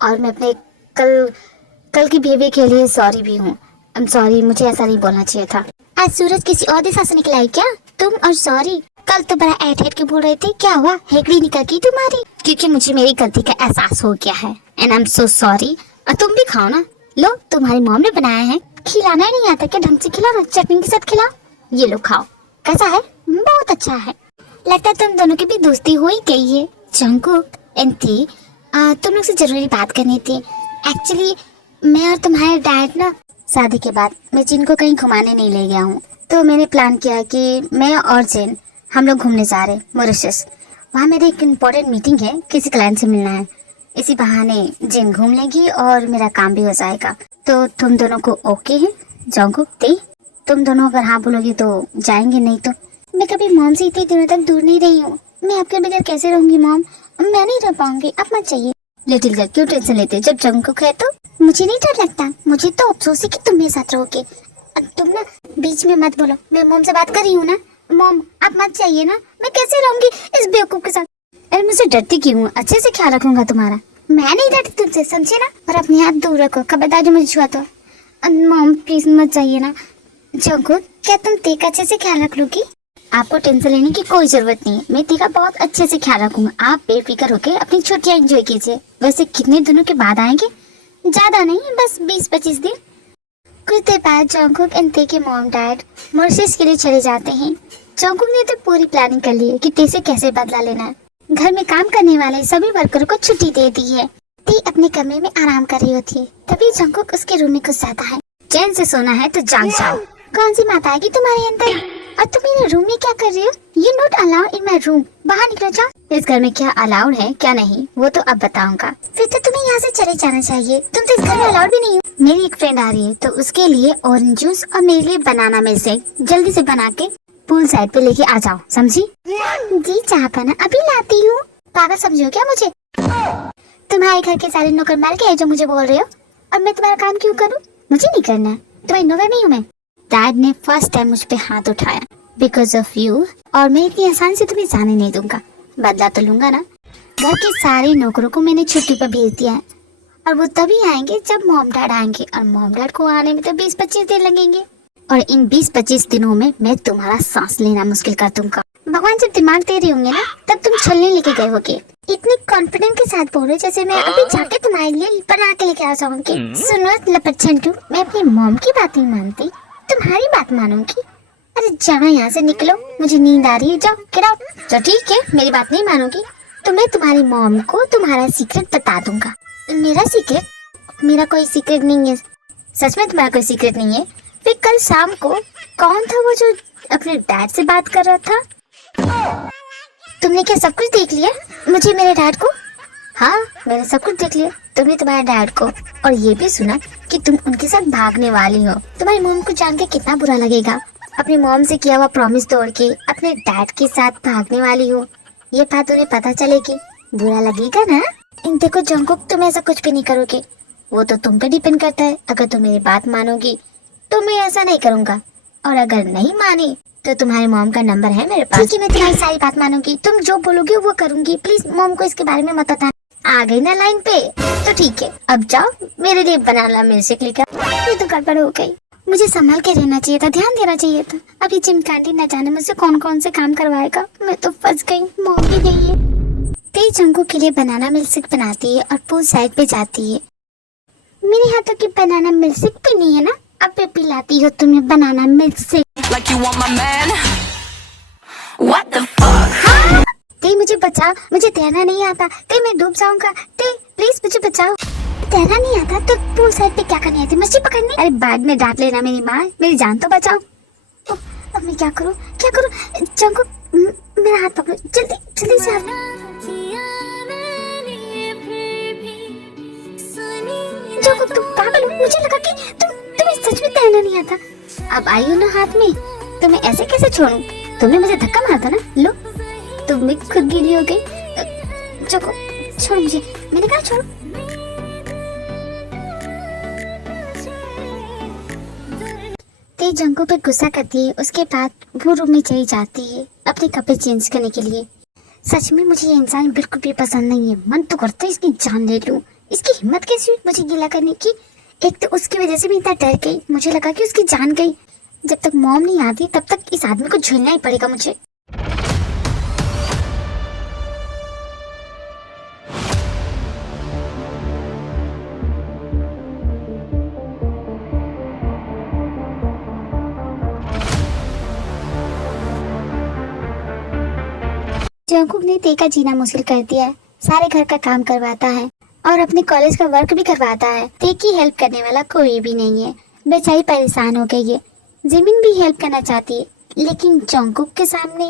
और मैं अपने कल की बिहेवियर के लिए सॉरी भी हूँ। आई एम सॉरी, मुझे ऐसा नहीं बोलना चाहिए था। आज सूरज किसी और दिशा से निकला है क्या? तुम और सॉरी, कल तो बड़ा ऐठ के बोल रहे थे, क्या हुआ? हेकड़ी निकल गई तुम्हारी? क्योंकि मुझे मेरी गलती का एहसास हो गया है and I am so sorry. और तुम भी खाओ ना, लो तुम्हारी मॉम ने बनाया है। खिलाना ही नहीं आता क्या? ढंग से खिलाओ ना, चटनी के साथ खिलाओ। ये लो खाओ, कैसा है? बहुत अच्छा है। लगता है तुम दोनों की भी दोस्ती हो ही गई है। जंकुक एंड थी, तुम लोग से जरूरी बात करनी थी। एक्चुअली मैं और तुम्हारे डैड ना शादी के बाद मैं जिन को कहीं घुमाने नहीं ले गया हूँ, तो मैंने प्लान किया कि मैं और जिन हम लोग घूमने जा रहे मॉरिशस। वहाँ मेरी एक इम्पोर्टेंट मीटिंग है, किसी क्लाइंट से मिलना है। इसी बहाने जिन घूम लेगी और मेरा काम भी हो जाएगा। तो तुम दोनों को ओके है? जंकुक ती, तुम दोनों अगर हाँ बोलोगी तो जाएंगे, नहीं तो मैं कभी मॉम से इतने दिनों तक दूर नहीं रही हूँ। मैं आपके बगैर कैसे रहूंगी मॉम? मैं नहीं रह पाऊंगी, आप मत चाहिए। लिटिल गर्ल क्यों टेंशन लेते हो? जब जंकुक है तो मुझे नहीं डर लगता, मुझे तो अफसोस है कि तुम मेरे साथ रहोगे। तुम ना बीच में मत बोलो, मैं मॉम से बात कर रही हूँ ना। मॉम आप मत चाहिए ना, मैं कैसे रहूंगी इस बेवकूफ के साथ? अरे मुझसे डरती क्यों हूँ? अच्छे से ख्याल रखूंगा तुम्हारा। मैं नहीं डरती तुमसे, समझे ना? और अपने हाथ दूर रखो, खबरदार जो मुझे छुआ तो। मॉम प्लीज मत चाहिए ना। जंकुक क्या तुम तेका अच्छे से ख्याल रख लोगी? आपको टेंशन लेने की कोई जरूरत नहीं है, मैं तेका बहुत अच्छे से ख्याल रखूंगा। आप बेफिक्र होकर अपनी छुट्टियां एंजॉय कीजिए। वैसे कितने दिनों के बाद आएंगे? ज्यादा नहीं, बस 20-25 दिन। कुछ देर बाद जंकुक एंड ते के मॉम डैड मॉरिशस के लिए चले जाते हैं। जंकुक ने तो पूरी प्लानिंग कर ली है कि ते से कैसे बदला लेना है। घर में काम करने वाले सभी वर्करों को छुट्टी दे दी है। ते अपने कमरे में आराम कर रही होती है, तभी जंकुक उसके रूम में घुस जाता है। चैन से सोना है तो जाग जाओ। कौन सी माता आएगी तुम्हारे अंदर? और तुम मेरे रूम में क्या कर रही हो? You not allowed in my room, बाहर निकलो जाओ। इस घर में क्या अलाउड है क्या नहीं वो तो अब बताऊंगा। फिर तो तुम्हें यहाँ से चले जाना चाहिए, तुम तो इस घर में अलाउड भी नहीं हो। मेरी एक फ्रेंड आ रही है तो उसके लिए ऑरेंज जूस और मेरे लिए बनाना मिल्कशेक जल्दी से बना के पूल साइड पे लेके आ जाओ, समझी? जी चाहपना अभी लाती हूँ। पागल समझो क्या मुझे? तुम्हारे घर के सारे नौकर मर गए जो मुझे बोल रहे हो, और मैं तुम्हारा काम क्यों करूँ? मुझे नहीं करना है, तुम्हारी नौकर नहीं हूँ मैं। डैड ने फर्स्ट टाइम मुझ पे हाथ उठाया बिकॉज ऑफ यू, और मैं इतनी आसानी से तुम्हें जाने नहीं दूंगा। बदला तो लूंगा ना। घर के सारे नौकरों को मैंने छुट्टी पर भेज दिया है, और वो तभी आएंगे जब मॉम डैड आएंगे, और मॉम डैड को आने में तो 20-25 दिन लगेंगे। और इन 20-25 दिनों में मैं तुम्हारा सांस लेना मुश्किल कर दूंगा। भगवान जब दिमाग दे रहे होंगे ना तब तुम छलने लेके गए होगे। इतने कॉन्फिडेंट के साथ बोल रहे जैसे मैं अभी जाके तुम्हारे लिए बना के लेके आ जाऊंगी। सुनो लपटछंटू, मैं अपनी मॉम की बात नहीं मानती, तुम्हारी बात मानूंगी। अरे जाओ यहाँ से, निकलो, मुझे नींद आ रही है, जाओ गेट आउट। तो ठीक है, मेरी बात नहीं मानोगी तो मैं तुम्हारी मॉम को तुम्हारा सीक्रेट बता दूंगा। मेरा सीक्रेट? मेरा कोई सीक्रेट नहीं है, सच में तुम्हारा कोई सीक्रेट नहीं है। फिर कल शाम को कौन था वो जो अपने डैड से बात कर रहा था? तुमने क्या सब कुछ देख लिया? मुझे मेरे डैड को? हाँ मैंने सब कुछ देख लिया। तुमने तुम्हारे डैड को और ये भी सुना कि तुम उनके साथ भागने वाली हो। तुम्हारी मॉम को जान के कितना बुरा लगेगा। अपनी मॉम से किया हुआ प्रॉमिस तोड़ के अपने डैड के साथ भागने वाली हो, ये बात उन्हें पता चलेगी, बुरा लगेगा ना? इन देखो जंकुक, तुम ऐसा कुछ भी नहीं करोगे, वो तो तुम पे डिपेंड करता है। अगर तुम मेरी बात मानोगी तो मैं ऐसा नहीं करूँगा, और अगर नहीं मानी तो तुम्हारी मॉम का नंबर है मेरे पास। ठीक है, मैं तुम्हारी सारी बात मानूंगी, तुम जो बोलोगे वो करूंगी। प्लीज मॉम को इसके बारे में मत बताना। आ गई ना लाइन पे? तो ठीक है, अब जाओ मेरे लिए बनाना मिल्कशेक लेकर। ये तो गड़बड़ हो गई, मुझे संभाल के रहना चाहिए था, ध्यान देना चाहिए था। अभी जिम कैंटीन न जाने मुझसे कौन कौन से काम करवाएगा। मैं तो फंस गई, मॉम भी नहीं है। तेज जंकू के लिए बनाना मिल्कशेक बनाती है और पूल साइड पे जाती है। मेरे हाथों की बनाना मिल्कशेक भी नहीं है ना, अब मैं पिलाती हो तुम्हें बनाना milkshake. Like you want my man? What the fuck? ते मुझे बचाओ, मुझे तैरना नहीं आता। ते मैं डूब जाऊंगा। ते प्लीज मुझे बचाओ। तैरना नहीं आता तो पूल साइड पे क्या करनी आती? मछली पकड़नी? अरे बाद में डांट लेना मेरी माँ, मेरी जान तो बचाओ। अब मैं क्या करूँ, क्या करूँ? जंकू मेरा हाथ पकड़ो, जल्दी जल्दी से हाथ। जंकू तुम पागल हो, मुझे लगा कि तुम्हें सच में तैरना नहीं आता। अब आई हो ना हाथ में, तो मैं ऐसे कैसे छोड़ूं? तुमने मुझे धक्का मारा था ना, लो तुम भी खुद गीली हो गई। जंकू छोड़ मुझे, मैंने कहा छोड़ो। तेज जंकू पे गुस्सा करती है, उसके बाद वो रूम में चली जाती है अपने कपड़े चेंज करने के लिए। सच में मुझे ये इंसान बिल्कुल भी पसंद नहीं है। मन तो करता है इसकी जान ले लूं। इसकी हिम्मत कैसी हुई मुझे गीला करने की? एक तो उसकी वजह से मैं इतना डर गई, मुझे लगा कि उसकी जान गई। जब तक मॉम नहीं आती तब तक इस आदमी को झेलना ही पड़ेगा मुझे। जंकुक ने ते का जीना मुश्किल कर दिया है। सारे घर का काम करवाता है और अपने कॉलेज का वर्क भी करवाता है। ते की हेल्प करने वाला कोई भी नहीं है। बेचारी परेशान हो गई है। जिमिन भी हेल्प करना चाहती है, लेकिन जंकुक के सामने।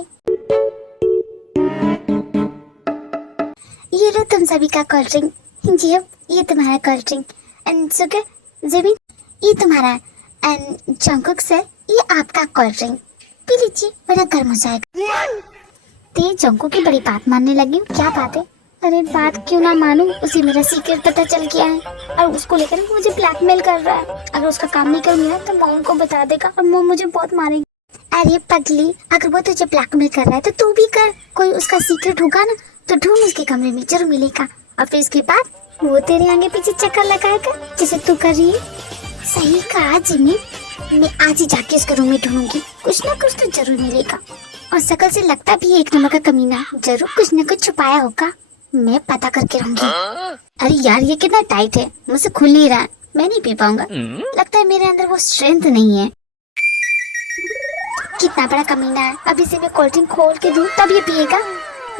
ये लो तुम सभी का कोल्ड ड्रिंक। जी अब ये तुम्हारा cold drink. And sugar, Jimin ये तुम्हारा। एंड जंकुक सर ये आपका कोल्ड ड्रिंक, पी लीजिए वरना गर्म हो जाएगा। तेज जंकू की बड़ी बात मानने लगी। क्या बात है? अरे बात क्यों ना मानूं, उसे मेरा सीक्रेट पता चल गया है और उसको लेकर मुझे ब्लैकमेल कर रहा है। अगर उसका काम नहीं करूंगा तो मॉम को बता देगा और मॉम मुझे बहुत मारेगी। अरे पगली, अगर वो तुझे ब्लैकमेल कर रहा है तो तू भी कर। कोई उसका सीक्रेट होगा ना तो ढूंढ उसके कमरे में, जरूर मिलेगा। और फिर इसके बाद वो तेरे आगे पीछे चक्कर लगाएगा जैसे तू कर रही है। सही कहा जिमी, मैं आज ही जाके उसके रूम में ढूंढूंगी, कुछ ना कुछ तो जरूर मिलेगा। और शकल से लगता भी एक नंबर का कमीना, जरूर कुछ न कुछ छुपाया होगा। मैं पता करके रहूंगी। अरे यार ये कितना टाइट है, मुझसे खुल नहीं रहा, मैं नहीं पी पाऊंगा। लगता है मेरे अंदर वो स्ट्रेंथ नहीं है। कितना बड़ा कमीना है, अभी से मैं कोल्ड ड्रिंक खोल के दूं तब ये पिएगा।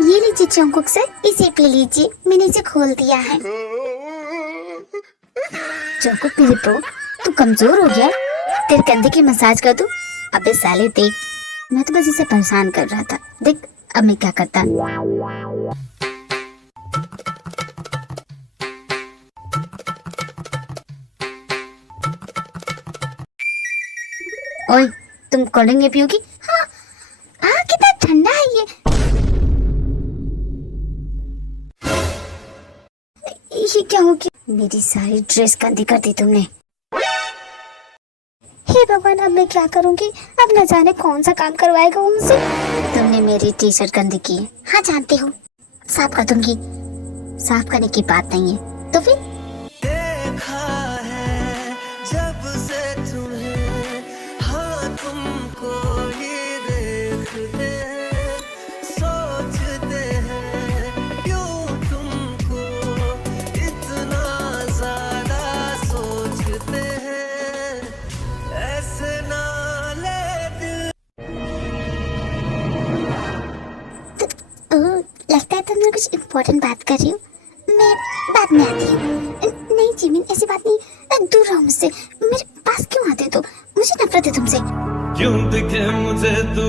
ये लीजिए जंकुक सर, इसे पी लीजिए, मैंने इसे खोल दिया है। जंकुक मेरे ब्रो, तू कमजोर हो गया, तेरे कंधे की मसाज कर दूं? अबे साले देख, मैं तो बस इसे परेशान कर रहा था, देख अब मैं क्या करता। ओए तुम कोल्ड ड्रिंक पियोगी? हाँ हाँ, कितना ठंडा है ये क्या हो गया? मेरी सारी ड्रेस गंदी कर दी तुमने। हे भगवान, अब मैं क्या करूंगी? अब न जाने कौन सा काम करवाएगा वो मुझसे। तुमने मेरी टी शर्ट गंदी की है। हाँ जानती हूँ, साफ कर दूंगी। साफ करने की बात नहीं है तो फिर? देखा है जब से तुम्हें, हाँ तुमको ही देखते हैं, सोचते हैं क्यों तुमको इतना ज्यादा सोचते हैं, ऐसे ना ले दिल। लगता है तुमने कुछ इम्पोर्टेंट बात कर रही हो, मैं बाद में आती हूँ। नहीं जिमिन, ऐसी बात नहीं, दूर रहो मुझसे। मेरे पास क्यों आते तो? मुझे नफरत है तुमसे। क्यों दिखे मुझे तू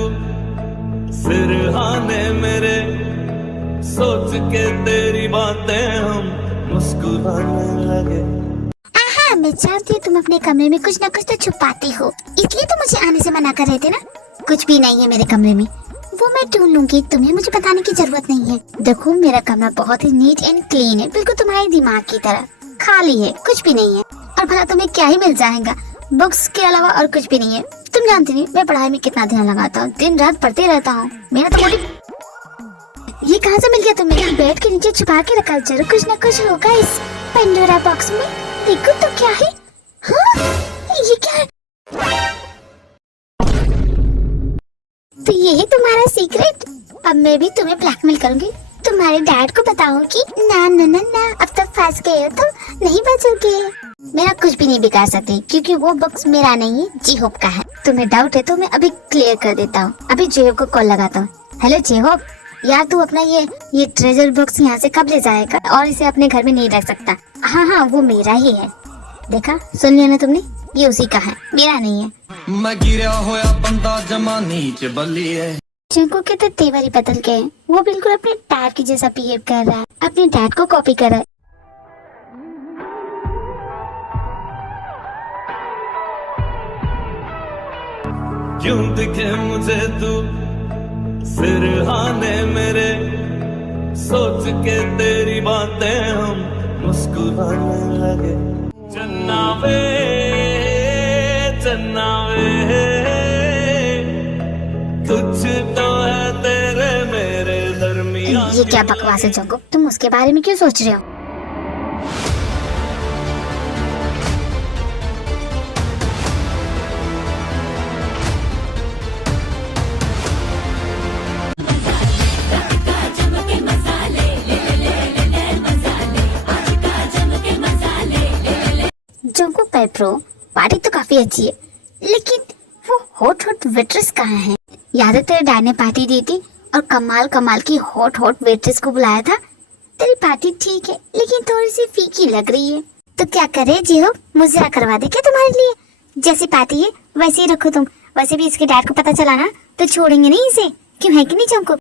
सिरहाने मेरे, सोच के तेरी बातें हम मुस्कुराने लगे। हाँ मैं जानती हूँ तुम अपने कमरे में कुछ ना कुछ तो छुपाती हो, इसलिए तो मुझे आने से मना कर रहे थे ना। कुछ भी नहीं है मेरे कमरे में, वो मैं ढूंढ लूंगी, तुम्हें मुझे बताने की जरूरत नहीं है। देखो मेरा कमरा बहुत ही नीट एंड क्लीन है, बिल्कुल तुम्हारे दिमाग की तरह खाली है, कुछ भी नहीं है। और भला तुम्हें क्या ही मिल जाएगा, बुक्स के अलावा और कुछ भी नहीं है। तुम जानती नहीं मैं पढ़ाई में कितना ध्यान लगाता हूँ, दिन रात पढ़ते रहता हूँ। मेरा तो ये कहाँ से मिल गया तुम्हें? बेड के नीचे छुपा के रखा, जरूर कुछ न कुछ होगा इस पेंडोरा बॉक्स में। देखो तो क्या है? हाँ ये क्या है? तो यही तुम्हारा सीक्रेट? अब मैं भी तुम्हें ब्लैकमेल करूंगी, तुम्हारे डैड को बताऊंगी। ना ना ना ना, अब तो फंस गए हो तुम, नहीं बचोगे। मेरा कुछ भी नहीं बिगाड़ सकते क्योंकि वो बॉक्स मेरा नहीं है, जेहोब का है। तुम्हें डाउट है तो मैं अभी क्लियर कर देता हूँ। अभी जेहोब को कॉल लगाता हूँ। हेलो जेहोब, यार तू अपना ये ट्रेजर बॉक्स यहाँ से कब ले जाएगा और इसे अपने घर में नहीं रख सकता। हाँ हाँ, वो मेरा ही है। देखा, सुन लिया ना तुमने, ये उसी का है, मेरा नहीं है। मैं गिरा होया बंदा जमा नीच बलिए। चिंकू के तो तेवर ही बदल गए, वो बिल्कुल अपने डैड की जैसा बिहेव कर रहा है, अपने डैड को कॉपी कर रहा है। क्यों दिखे मुझे तू सिरहाने मेरे, सोच के तेरी बातें हम मुस्कुराने लगे। चन्ना वे कुछ तो है तेरे मेरे दरमियान। ये क्या बकवास है जंगू, तुम उसके बारे में क्यों सोच रहे हो? जंगू पेप्रो, पार्टी तो काफी अच्छी है, लेकिन वो हॉट वेट्रेस कहाँ है? याद है तेरे डैड ने पार्टी दी थी और कमाल कमाल की हॉट वेट्रेस को बुलाया था। तेरी पार्टी ठीक है लेकिन थोड़ी सी फीकी लग रही है। तो क्या करे जी, हो मुझे करवा दे क्या तुम्हारे लिए? जैसी पार्टी है वैसे ही रखो तुम। वैसे भी इसके डैड को पता चला ना तो छोड़ेंगे नहीं इसे, क्यों है कि नहीं जंगू?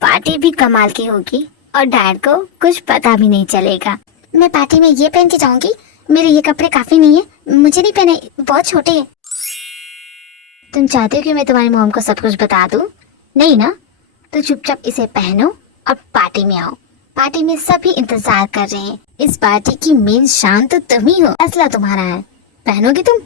पार्टी भी कमाल की होगी और डैड को कुछ पता भी नहीं चलेगा। मैं पार्टी में ये पहन के जाऊंगी, मेरे ये कपड़े काफी नहीं है, मुझे नहीं पहने, बहुत छोटे हैं। तुम चाहते हो कि मैं तुम्हारी मॉम को सब कुछ बता दूं? नहीं ना, तो चुपचाप इसे पहनो और पार्टी में आओ। पार्टी में सभी इंतजार कर रहे हैं। इस पार्टी की मेन शान तो तुम ही हो, असला तुम्हारा है। पहनोगे तुम?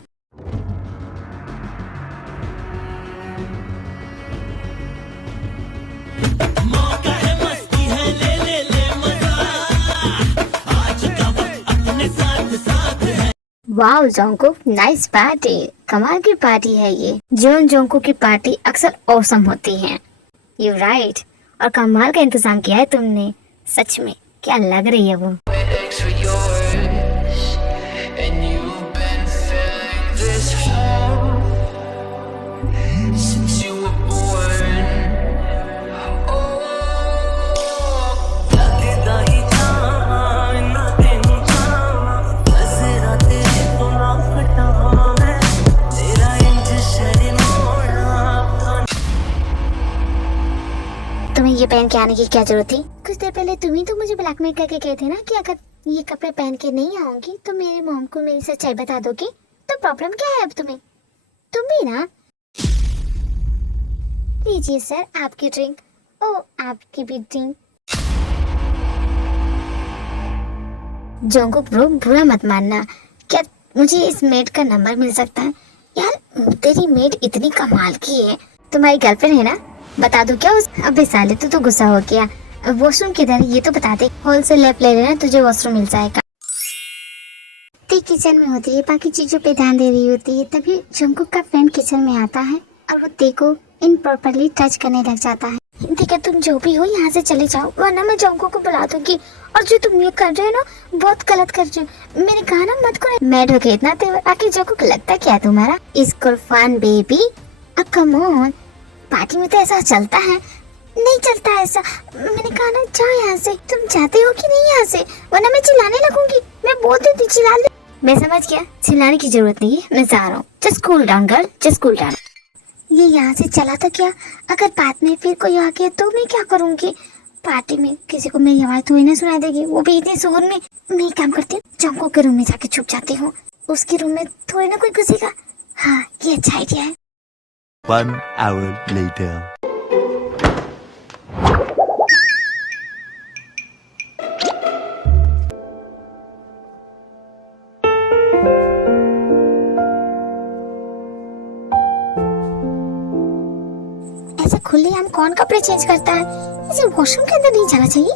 वाओ जोंको, नाइस पार्टी, कमाल की पार्टी है ये। जोन जोंको की पार्टी अक्सर औसम होती है। यू राइट, और कमाल का इंतजाम किया है तुमने, सच में क्या लग रही है वो। तुम्हें ये पहन के आने की क्या जरूरत थी? कुछ देर पहले तुम ही तो मुझे ब्लैकमेल करके कहे थे ना कि अगर ये कपड़े पहन के नहीं आऊंगी तो मेरे मॉम को मेरी सच्चाई बता दोगी। तो प्रॉब्लम क्या है अब तुम्हें? तुम भी ना। लीजिए सर आपकी ड्रिंक। ओ आपकी भी ड्रिंक। जोंको ब्रो, बुरा मत मानना, क्या मुझे इस मेड का नंबर मिल सकता है? यार तेरी मेड इतनी कमाल की है। तुम्हारी गर्लफ्रेंड है ना? बता दो क्या उस? अबे साले तू तो गुस्सा हो गया। वॉशरूम किधर है ये तो बता दे। होलसेल लेप ले लेना, तुझे वॉशरूम मिल जाएगा। ती किचन में होती है, बाकी चीजों पे ध्यान दे रही होती है। तभी जंकुक का फ्रेंड किचन में आता है और वो ती को इनप्रॉपरली टच करने लग जाता है। ठीक है, तुम जो भी हो यहाँ से चले जाओ, वरना मैं जंकुक को बुला दूंगी। और जो तुम ये कर रहे हो ना, बहुत गलत कर रहे हो। मैंने कहा ना मत करो। मैड हो के इतना तेवर, आखिर जंकुक लगता क्या है तुम्हारा? इस कुरफान बेबी, कम ऑन, पार्टी में तो ऐसा चलता है? नहीं चलता ऐसा। मैंने कहा ना जाओ यहाँ से। तुम जाते हो कि नहीं यहाँ से, वरना मैं चिल्लाने लगूंगी। मैं बोल देती चिल्ला ले। मैं समझ गया, चिल्लाने की जरूरत नहीं है, मैं जा रहा हूँ। Just cool down girl, just cool down. ये यहाँ से चला था क्या? अगर बाद में फिर कोई आ गया तो मैं क्या करूँगी? पार्टी में किसी को मेरी आवाज थोड़ी ना सुनाई देगी, वो भी इतने शोर में। मैं एक काम करती हूँ, जंको के रूम में जाके छुप जाती हूँ। उसके रूम में थोड़ी ना कोई घुसेगा। हाँ ये अच्छा आइडिया है। 1 hour later. ऐसे खुलेआम कौन कपड़े चेंज करता है? इसे वॉशरूम के अंदर नहीं जाना चाहिए।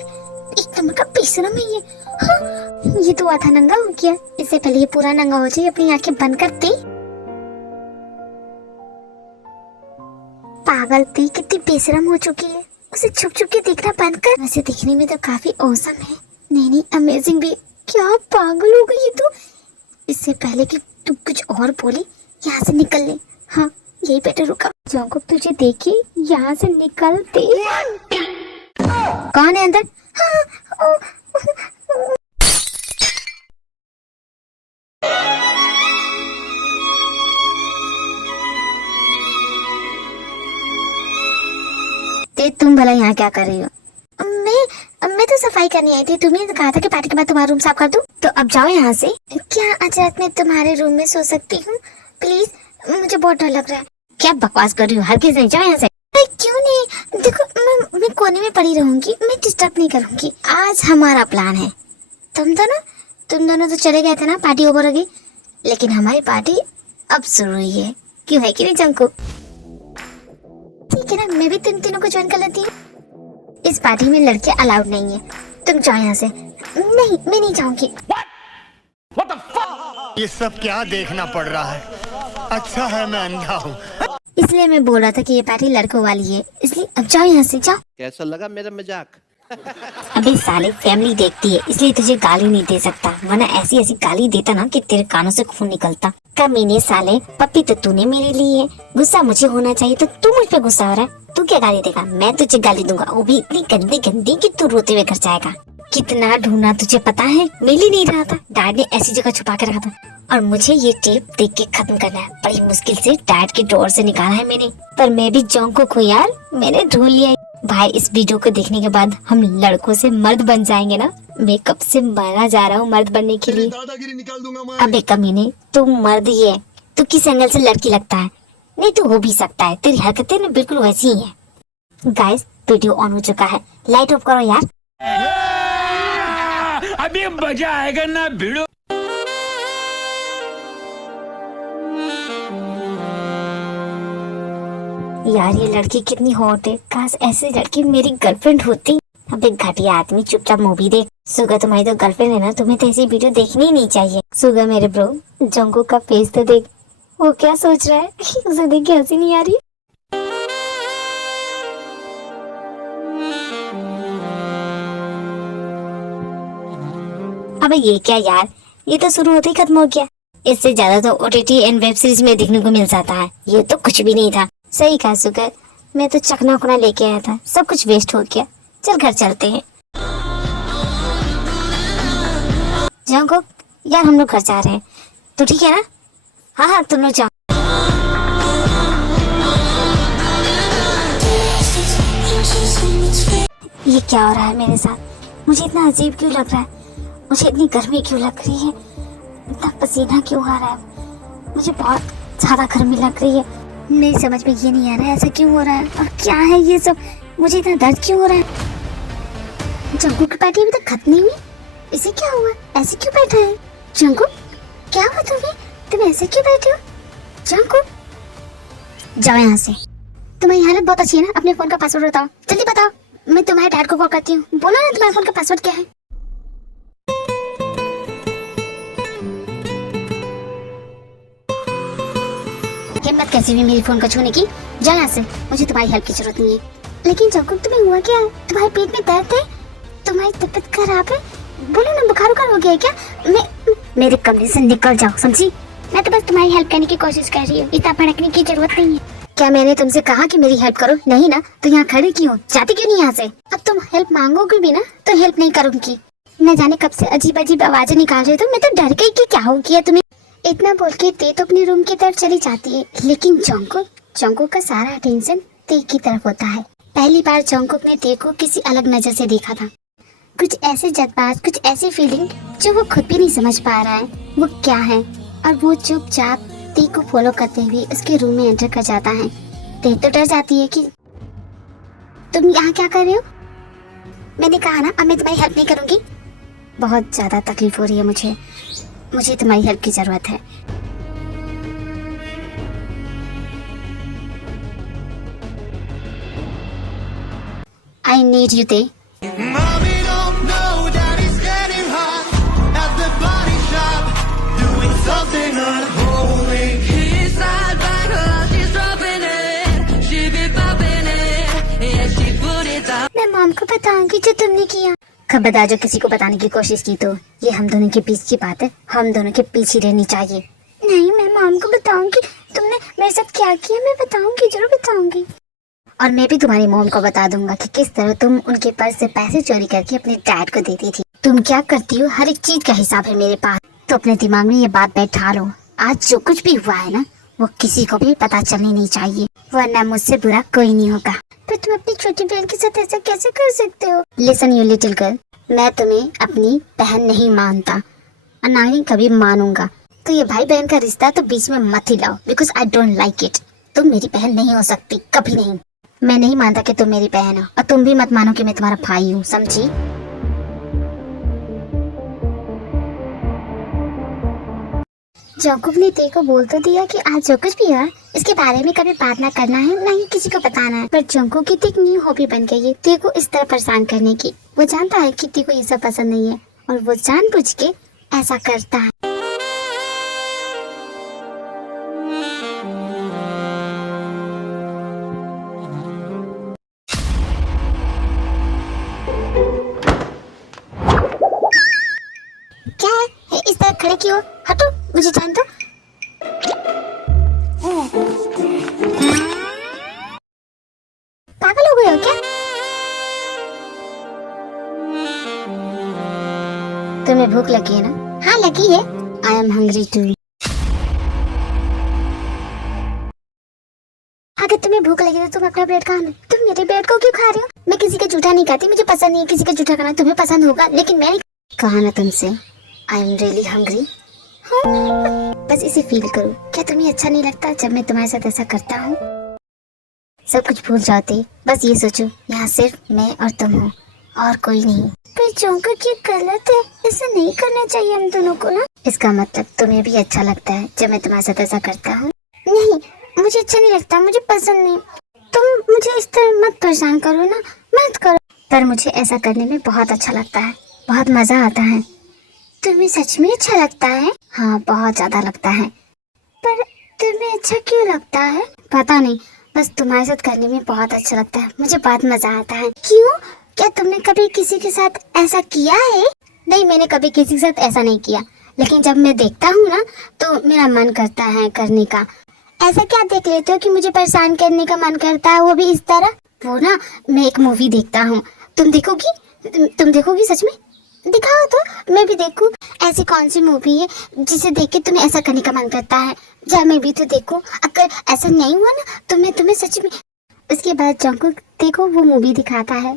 एक नंबर का बेशरम है ये। हाँ, ये तो आधा नंगा हो गया। इससे पहले ये पूरा नंगा हो जाए, अपनी आंखें बंद करते। पागल थी, कितनी बेशरम हो चुकी है। उसे छुप छुप के देखना बंद कर। वैसे दिखने में तो काफी औसम है, नहीं अमेजिंग भी। क्या पागल हो गई तू। इससे पहले कि तू कुछ और बोली यहाँ से निकल ले। हाँ यही बेटर रुका। जंकुक तुझे देखी यहाँ से निकलते। कौन है अंदर? हाँ, तुम भला यहाँ क्या कर रही हो? मैं तो सफाई करने आई थी। तुमने तो कहा था कि पार्टी के बाद तुम्हारा रूम साफ कर दूं। तो अब जाओ यहाँ से। क्या आज रात में तुम्हारे रूम में सो सकती हूँ प्लीज? मुझे बहुत डर लग रहा है। क्या बकवास कर रही हो? हर किसी जाओ यहाँ से। क्यों नहीं? देखो मैं कोने में पड़ी रहूंगी, मैं डिस्टर्ब नहीं करूंगी। आज हमारा प्लान है, तुम दोनों तो चले गए थे ना, पार्टी ओवर हो गई, लेकिन हमारी पार्टी अब शुरू हुई है। क्यों है कि नहीं जंकुक? ठीक है ना, मैं भी तुम तीनों को ज्वाइन कर लेती हूँ। इस पार्टी में लड़के अलाउड नहीं है, तुम जाओ यहाँ से। नहीं मैं नहीं जाऊंगी। ये सब क्या देखना पड़ रहा है? अच्छा है मैं अंधा हूँ। इसलिए मैं बोल रहा था कि ये पार्टी लड़कों वाली है, इसलिए अब जाओ यहाँ से, जाओ। कैसा लगा मेरा मजाक? अबे साले फैमिली देखती है इसलिए तुझे गाली नहीं दे सकता, वरना ऐसी गाली देता ना कि तेरे कानों से खून निकलता। कमीने साले, पप्पी तो तूने मेरे लिए है, गुस्सा मुझे होना चाहिए तो तू मुझ पे गुस्सा हो रहा है। तू क्या गाली देगा? मैं तुझे गाली दूंगा, वो भी इतनी गंदी गंदी कि तू रोते हुए घर जाएगा। कितना ढूंढा तुझे पता है, मिल ही नहीं रहा था। डैड ने ऐसी जगह छुपा के रखा था और मुझे ये टेप देख के खत्म करना है। बड़ी मुश्किल से डैड के ड्रॉअर से निकाला है मैंने, पर मैं भी जंकुक हूँ यार, मैंने ढूंढ लिया। भाई इस वीडियो को देखने के बाद हम लड़कों से मर्द बन जाएंगे ना। मैं कब से मरना जा रहा हूँ मर्द बनने के लिए। अबे कमीने, तू मर्द ही है, तू किस एंगल से लड़की लगता है? नहीं तू हो भी सकता है, तेरी हरकतें ना बिल्कुल वैसी ही है। गाइस वीडियो ऑन हो चुका है, लाइट ऑफ करो यार। अभी मजा आएगा ना भिड़ो। यार ये लड़की कितनी हॉट है, काश ऐसी लड़की मेरी गर्लफ्रेंड होती। अब एक घटिया आदमी चुपचाप मूवी देख। सुगा तुम्हारी तो गर्लफ्रेंड है ना, तुम्हें तो ऐसी वीडियो देखनी ही नहीं चाहिए। सुगा मेरे ब्रो, जंकुक का फेस तो देख, वो क्या सोच रहा है। उसे देख के हंसी नहीं आ रही? अबे ये क्या यार, ये तो शुरू होते ही खत्म हो गया। इससे ज्यादा तो ओटीटी एंड वेब सीरीज में देखने को मिल जाता है, ये तो कुछ भी नहीं था। सही कहा सुगर, मैं तो चकना उकना लेके आया था, सब कुछ वेस्ट हो गया। चल घर चलते हैं। जंकुक यार हम लोग घर जा रहे हैं, तो ठीक है ना? हाँ तुम लोग जाओ। ये क्या हो रहा है मेरे साथ? मुझे इतना अजीब क्यों लग रहा है? मुझे इतनी गर्मी क्यों लग रही है? इतना पसीना क्यों आ रहा है? मुझे बहुत ज्यादा गर्मी लग रही है। मेरी समझ में ये नहीं आ रहा है ऐसा क्यों हो रहा है, और क्या है ये सब? मुझे इतना दर्द क्यों हो रहा है? जंकुक की पार्टी अभी तक खत्म नहीं हुई, इसे क्या हुआ? ऐसे क्यों बैठा है? जंकुक क्या हुआ तुम्हें? तुम ऐसे क्यों बैठे हो? जंकुक जाओ यहाँ से। तुम्हारी हालत बहुत अच्छी है ना, अपने फोन का पासवर्ड बताओ, जल्दी बताओ। मैं तुम्हारे डैड को कॉल करती हूँ, बोलो ना तुम्हारे फोन का पासवर्ड क्या है। हिम्मत कैसी भी मेरी फोन को छूने की? जाओ यहाँ से, मुझे तुम्हारी हेल्प की जरूरत नहीं है। लेकिन जंकुक तुम्हें हुआ क्या है? तुम्हारे पेट में दर्द है? तुम्हारी तबीयत खराब है? बोलो ना, बुखार हो गया है क्या? मेरे कमरे से निकल जाओ, समझी? मैं तो बस तुम्हारी हेल्प करने की कोशिश कर रही हूँ, इतना भड़कने की जरूरत नहीं है। क्या मैंने तुमसे कहा कि मेरी हेल्प करो? नहीं ना, तो यहाँ खड़ी क्यों? जाती क्यों नहीं यहाँ से? अब तुम हेल्प मांगोगे भी ना तो हेल्प नहीं करूंगी। न जाने कब से अजीब अजीब आवाजें निकाल रहे हो, मैं तो डर गई कि क्या हो गया तुम्हें। इतना बोल के ते तो अपने रूम की तरफ चली जाती है, लेकिन जंकुक का सारा अटेंशन ते की तरफ होता है। पहली बार जंकुक ने ते को किसी अलग नजर से देखा था। कुछ ऐसे जज्बात, कुछ ऐसी फीलिंग जो वो खुद भी नहीं समझ पा रहा है वो क्या है, और वो चुपचाप ते को फॉलो करते हुए उसके रूम में एंटर कर जाता है। ते तो डर जाती है कि तुम यहाँ क्या कर रहे हो? मैंने कहा ना अब मैं तुम्हारी हेल्प नहीं करूंगी। बहुत ज्यादा तकलीफ हो रही है मुझे तुम्हारी हेल्प की जरूरत है। I need you, Tay. Mommy don't know that he's getting hot at the body shop, doing something unholy. He's side by her, she's dropping it. She be भी जो तुमने किया। खबरदार जो किसी को बताने की कोशिश की तो ये हम दोनों के बीच की बात है, हम दोनों के पीछे रहनी चाहिए। नहीं, मैं मॉम को बताऊंगी तुमने मेरे साथ क्या किया, मैं बताऊंगी, जरूर बताऊंगी। और मैं भी तुम्हारी मॉम को बता दूंगा कि किस तरह तुम उनके पर्स से पैसे चोरी करके अपने डैड को देती थी। तुम क्या करती हो, हर एक चीज का हिसाब है मेरे पास। तो अपने दिमाग में ये बात बैठा लो, आज जो कुछ भी हुआ है ना वो किसी को भी पता चलनी नहीं चाहिए, वरना मुझसे बुरा कोई नहीं होगा। पर तुम अपनी छोटी बहन के साथ ऐसा कैसे कर सकते हो? लिसन यू लिटिल गर्ल, मैं तुम्हें अपनी बहन नहीं मानता और ना ही कभी मानूंगा। तो ये भाई बहन का रिश्ता तो बीच में मत ही लाओ, because I don't like it. तुम मेरी बहन नहीं हो सकती, कभी नहीं। मैं नहीं मानता कि तुम मेरी बहन हो, और तुम भी मत मानो कि मैं तुम्हारा भाई हूँ, समझी? जॉकब ने तेरे को बोल तो दिया कि आज जो कुछ भी है इसके बारे में कभी बात ना करना है, ना ही किसी को बताना है। पर जॉकब की एक न्यू हॉबी बन गई है तेरे को इस तरह परेशान करने की। वो जानता है कि तेरे को ये सब पसंद नहीं है और वो जानबूझ के ऐसा करता है। क्या है इस तरह खड़े क्यों? हटो, मुझे जान दो। पागल हो गए हो क्या? तुम्हें भूख लगी है ना? हाँ लगी है। I am hungry too. अगर तुम्हें भूख लगी तो तुम अपना ब्रेड खाना। तुम मेरे ब्रेड को क्यों खा रहे हो? मैं किसी का जूठा नहीं खाती, मुझे पसंद नहीं है किसी का जूठा खाना। तुम्हें पसंद होगा लेकिन मैं कहा ना तुमसे, आई एम रियली हंग्री। बस इसे फील करो। क्या तुम्हें अच्छा नहीं लगता जब मैं तुम्हारे साथ ऐसा करता हूँ? सब कुछ भूल जाते, बस ये सोचो यहाँ सिर्फ मैं और तुम हो और कोई नहीं। पर जॉकब ये गलत है, ऐसा नहीं करना चाहिए हम दोनों को ना। इसका मतलब तुम्हें भी अच्छा लगता है जब मैं तुम्हारे साथ ऐसा करता हूँ? नहीं, मुझे अच्छा नहीं लगता, मुझे पसंद नहीं। तुम मुझे इस तरह मत परेशान करो ना, मत करो। पर मुझे ऐसा करने में बहुत अच्छा लगता है, बहुत मजा आता है। तुम्हें सच में अच्छा लगता है? हाँ, बहुत ज्यादा लगता है। पर तुम्हें अच्छा क्यों लगता है? पता नहीं, बस तुम्हारे साथ करने में बहुत अच्छा लगता है, मुझे बहुत मजा आता है। क्यों? क्या तुमने कभी किसी के साथ ऐसा किया है? नहीं, मैंने कभी किसी के साथ ऐसा नहीं किया, लेकिन जब मैं देखता हूँ ना तो मेरा मन करता है करने का। ऐसा क्या देख लेते हो कि मुझे परेशान करने का मन करता है, वो भी इस तरह? वो ना, मैं एक मूवी देखता हूँ, तुम देखोगी? तुम देखोगी सच में? दिखाओ तो मैं भी देखूं। ऐसी कौन सी मूवी है जिसे देख के तुम्हें ऐसा करने का मन करता है? जा मैं भी तो देखूं। अगर ऐसा नहीं हुआ ना तो मैं तुम्हें सच में। उसके बाद जॉकब देखो वो मूवी दिखाता है।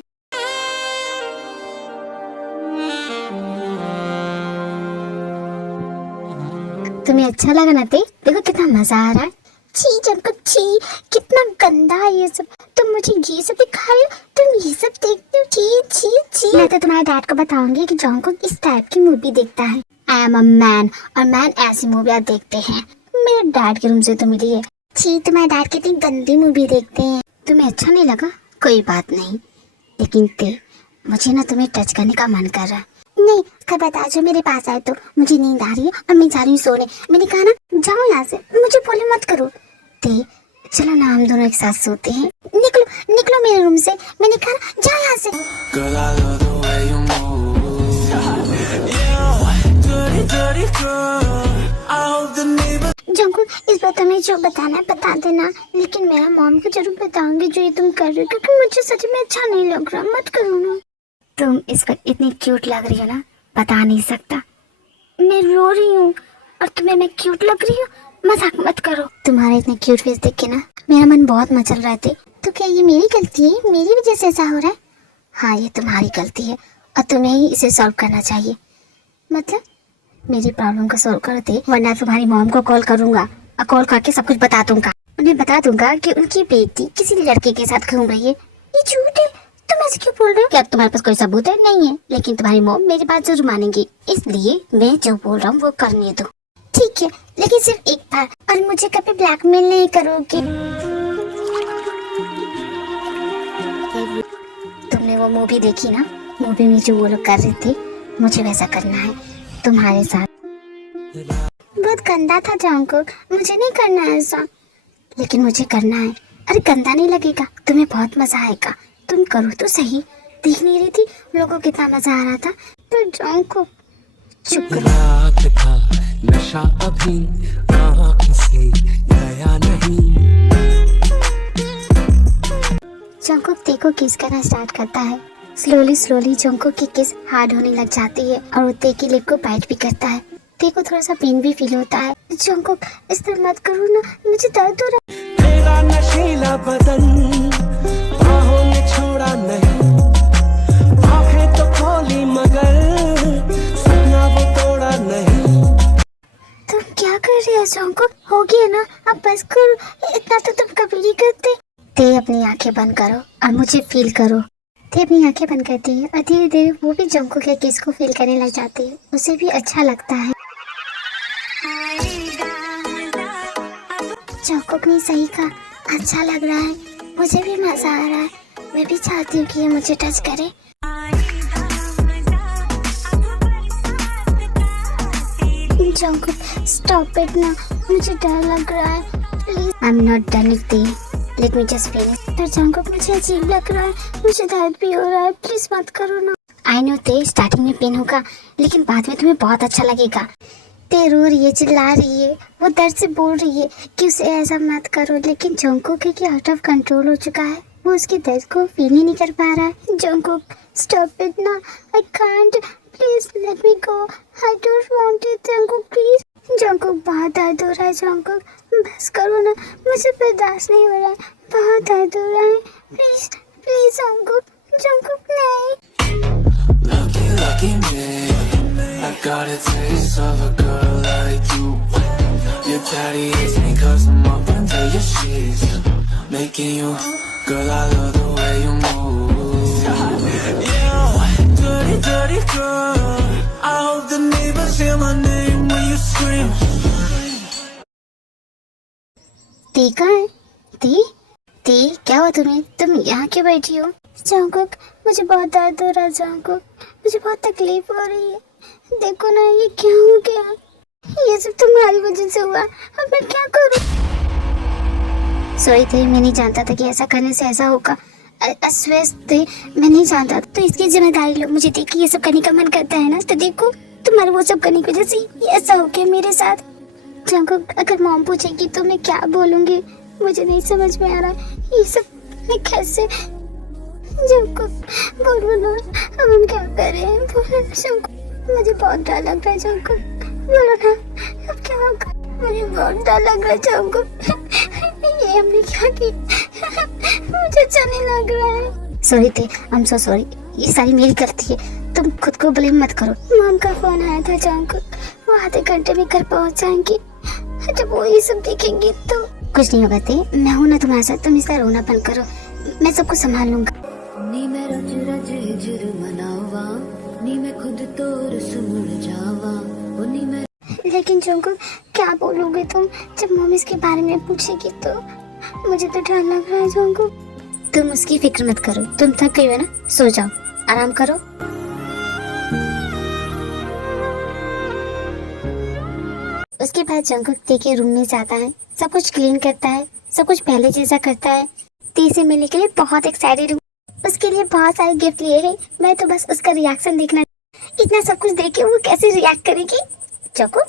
तुम्हें अच्छा लगा ना? देखो कितना मजा आ रहा है। छी जॉकब छी, कितना गंदा है ये सब। तुम मुझे ये सब दिखा रहे हो, तुम ये सब देखते हो? छी छी छी। मैं तो तुम्हारे डैड को बताऊंगी कि जॉकब इस टाइप की मूवी देखता है। आई एम अ मैन और मैन ऐसी मूवियाँ देखते हैं। मेरे डैड के रूम से तो मिली है। छी, तुम्हारे डैड कितनी गंदी मूवी देखते हैं। तुम्हें अच्छा नहीं लगा? कोई बात नहीं, लेकिन मुझे ना तुम्हें टच करने का मन कर रहा है। नहीं, खबरदार जो मेरे पास आए तो मुझे नींद आ रही है और मैं जा रही हूँ सोने। मैंने कहा ना जाओ यहाँ से, मुझे बोले मत करो। चलो ना हम दोनों एक साथ सोते हैं। निकलो निकलो मेरे रूम से, मैंने कहा ना जा यहाँ से। Girl, I love the way you move. Yeah, dirty, dirty girl. I hope the neighbors. जॉकब इस बार तुम्हें जो बताना है बता देना, लेकिन मेरा मॉम को जरूर बताऊंगी जो ये तुम कर रहे हो, क्योंकि मुझे सच में अच्छा नहीं लग रहा। मत करो ना। तुम इस वक्त इतनी क्यूट लग रही हो ना, बता नहीं सकता। मैं रो रही हूँ और तुम्हें मैं क्यूट लग रही हूँ? मजाक मत करो। तुम्हारे इतने क्यूट फेस देख के ना मेरा मन बहुत मचल रहा है। तो क्या ये मेरी गलती है? मेरी वजह से ऐसा हो रहा है? हाँ, ये तुम्हारी गलती है और तुम्हें ही इसे सॉल्व करना चाहिए। मतलब मेरी प्रॉब्लम को सॉल्व कर दे, वरना तुम्हारी मॉम को कॉल करूंगा और कॉल करके सब कुछ बता दूंगा। उन्हें बता दूंगा कि उनकी बेटी किसी लड़के के साथ घूम रही है। ये झूठ है। तुम ऐसे क्यों बोल रहे हो? क्या तुम्हारे पास कोई सबूत है? नहीं है, लेकिन तुम्हारी मॉम मेरी बात जरूर मानेंगी, इसलिए मैं जो बोल रहा हूँ वो करने दो। ठीक है, लेकिन सिर्फ एक बार, और मुझे कभी ब्लैकमेल नहीं करोगे। तुमने वो मूवी देखी ना? मूवी में जो वो लोग कर रहे थे, मुझे वैसा करना है तुम्हारे साथ। बहुत गंदा था जॉकब, मुझे नहीं करना है ऐसा, लेकिन मुझे करना है। अरे गंदा नहीं लगेगा, तुम्हें बहुत मजा आएगा। तुम करो तो सही, देख नहीं रही थी लोगों को कितना मजा आ रहा था। पर जंगकुक चुप करो। रात का नशा अभी आँख से गया नहीं। जंगकुक टे को किस करना स्टार्ट करता है। स्लोली स्लोली जंगकुक की किस हार्ड होने लग जाती है और वो टे की लिप को बाइट भी करता है। टे को थोड़ा सा पेन भी फील होता है। जंगकुक इस तरह मत करो ना, मुझे दर्द हो रहा है। तेरा नशीला बदन बाहों ने छोड़ा नहीं। आंखें तो खोली मगर सपना वो तोड़ा नहीं। तुम क्या कर रहे हो जंगकुक? हो गया ना, अब बस करो। इतना तो तुम कभी नहीं करते। ते अपनी आंखें बंद करो और मुझे फील करो। ते अपनी आंखें बंद करती है और धीरे धीरे वो भी जंगकुक के किस को फील करने लग जाती है। उसे भी अच्छा लगता है। जंगकुक ने सही कहा, अच्छा लग रहा है, मुझे भी मजा आ रहा है। मैं भी चाहती हूँ कि ये मुझे टच करे। जंगकुक स्टॉप इट ना, मुझे डर लग रहा है, please. I am not done with T, let me just finish. पर जंगकुक मुझे अजीब लग रहा है, मुझे दर्द भी हो रहा है, प्लीज मत करो ना। आई नो ते स्टार्टिंग में पेन होगा लेकिन बाद में तुम्हें बहुत अच्छा लगेगा। ते रो रही है, चिल्ला रही है, वो दर्द से बोल रही है कि उसे ऐसा मत करो, लेकिन जंगकुक है कि आउट ऑफ कंट्रोल हो चुका है। वो उसके दर्द को फील ही नहीं कर पा रहा है। जंगकुक स्टॉप इट ना, I can't, please let me go, I don't want it. Jungkook please. Jungkook बहुत दर्द हो रहा है। जंगकुक बस करो ना, मुझे बर्दाश्त नहीं हो रहा है, बहुत दर्द हो रहा है, प्लीज प्लीज जंगकुक। जंगकुक नहीं। Lucky, lucky me, I got a taste of a girl like you. Your daddy hates me 'cause I'm up under your sheets, making you, girl, I love the way you move. Yeah, dirty, dirty girl, I hope the neighbors hear my name when you scream. ते कहाँ है? ते क्या हुआ तुम्हें? तुम यहाँ क्यों बैठी हो? जंगकुक मुझे बहुत दर्द हो रहा है। जंगकुक मुझे बहुत तकलीफ हो रही है। देखो ना ये क्या हो गया? ये सब तुम्हारी वजह से हुआ, अब मैं क्या करूं? सॉरी थे, मैं नहीं जानता था कि ऐसा करने से ऐसा होगा। थे, मैं नहीं जानता, तो इसकी जिम्मेदारी लो। मुझे देखिए ये सब करने का मन करता है ना, तो देखो तुम्हारे वो सब करने की वजह से ये ऐसा हो गया मेरे साथ। जंगकुक अगर मॉम पूछेगी तो मैं क्या बोलूंगी? मुझे नहीं समझ में आ रहा ये सब मैं कैसे। जंगकुक बोलो ना, अब हम क्या करें? बोलो ना जंगकुक, मुझे बहुत डर लग रहा है। जंगकुक बोलो ना, अब क्या होगा? मुझे बहुत डर लग रहा है जंगकुक। ये हमने क्या किया? मुझे अच्छा नहीं लग रहा है। सॉरी थे, आई एम सो सॉरी, ये सारी मेरी गलती है, तुम खुद को ब्लेम मत करो। मॉम का फोन आया था जंगकुक, वो आधे घंटे में घर पहुंच जाएंगी। जब वो ये सब देखेंगे तो कुछ नहीं होगा। थे मैं हूं ना तुम्हारे साथ, तुम इसका रोना बंद करो, मैं सबको संभाल लूंगा। नी मैं रज रज हिजर मनावा, नी मैं खुद तोर सुमुड़ जावा, ओ नी मैं। लेकिन जंगकुक क्या बोलोगे तुम जब मम्मी इसके बारे में पूछेगी तो? मुझे तो डर लग रहा है जंगकुक। तुम उसकी फिक्र मत करो, तुम थक गई हो ना, सो जाओ, आराम करो। उसके बाद जंगकुक ते के रूम में जाता है, सब कुछ क्लीन करता है, सब कुछ पहले जैसा करता है। ते से मिलने के लिए बहुत एक्साइटेड हूँ, उसके लिए बहुत सारे गिफ्ट लिए हैं। मैं तो बस उसका रिएक्शन देखना, इतना सब कुछ देख के वो कैसे रिएक्ट करेगी। जंगकुक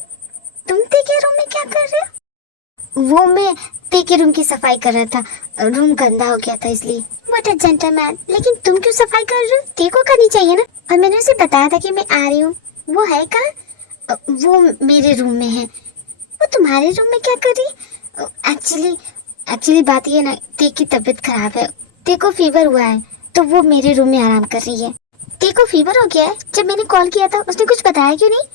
तुम ते के रूम में क्या कर रहे हो? वो मैं ते के रूम की सफाई कर रहा था, रूम गंदा हो गया था इसलिए। व्हाट अ जेंटलमैन, लेकिन तुम क्यों सफाई कर रहे हो? ते को करनी चाहिए ना, और मैंने उसे बताया था कि मैं आ रही हूँ। वो है कहाँ? वो मेरे रूम में है। वो तुम्हारे रूम में क्या कर रही? एक्चुअली बात ये ना, ते की तबीयत खराब है, ते को फीवर हुआ है, तो वो मेरे रूम में आराम कर रही है। ते को फीवर हो गया है? जब मैंने कॉल किया था उसने कुछ बताया क्यों नहीं?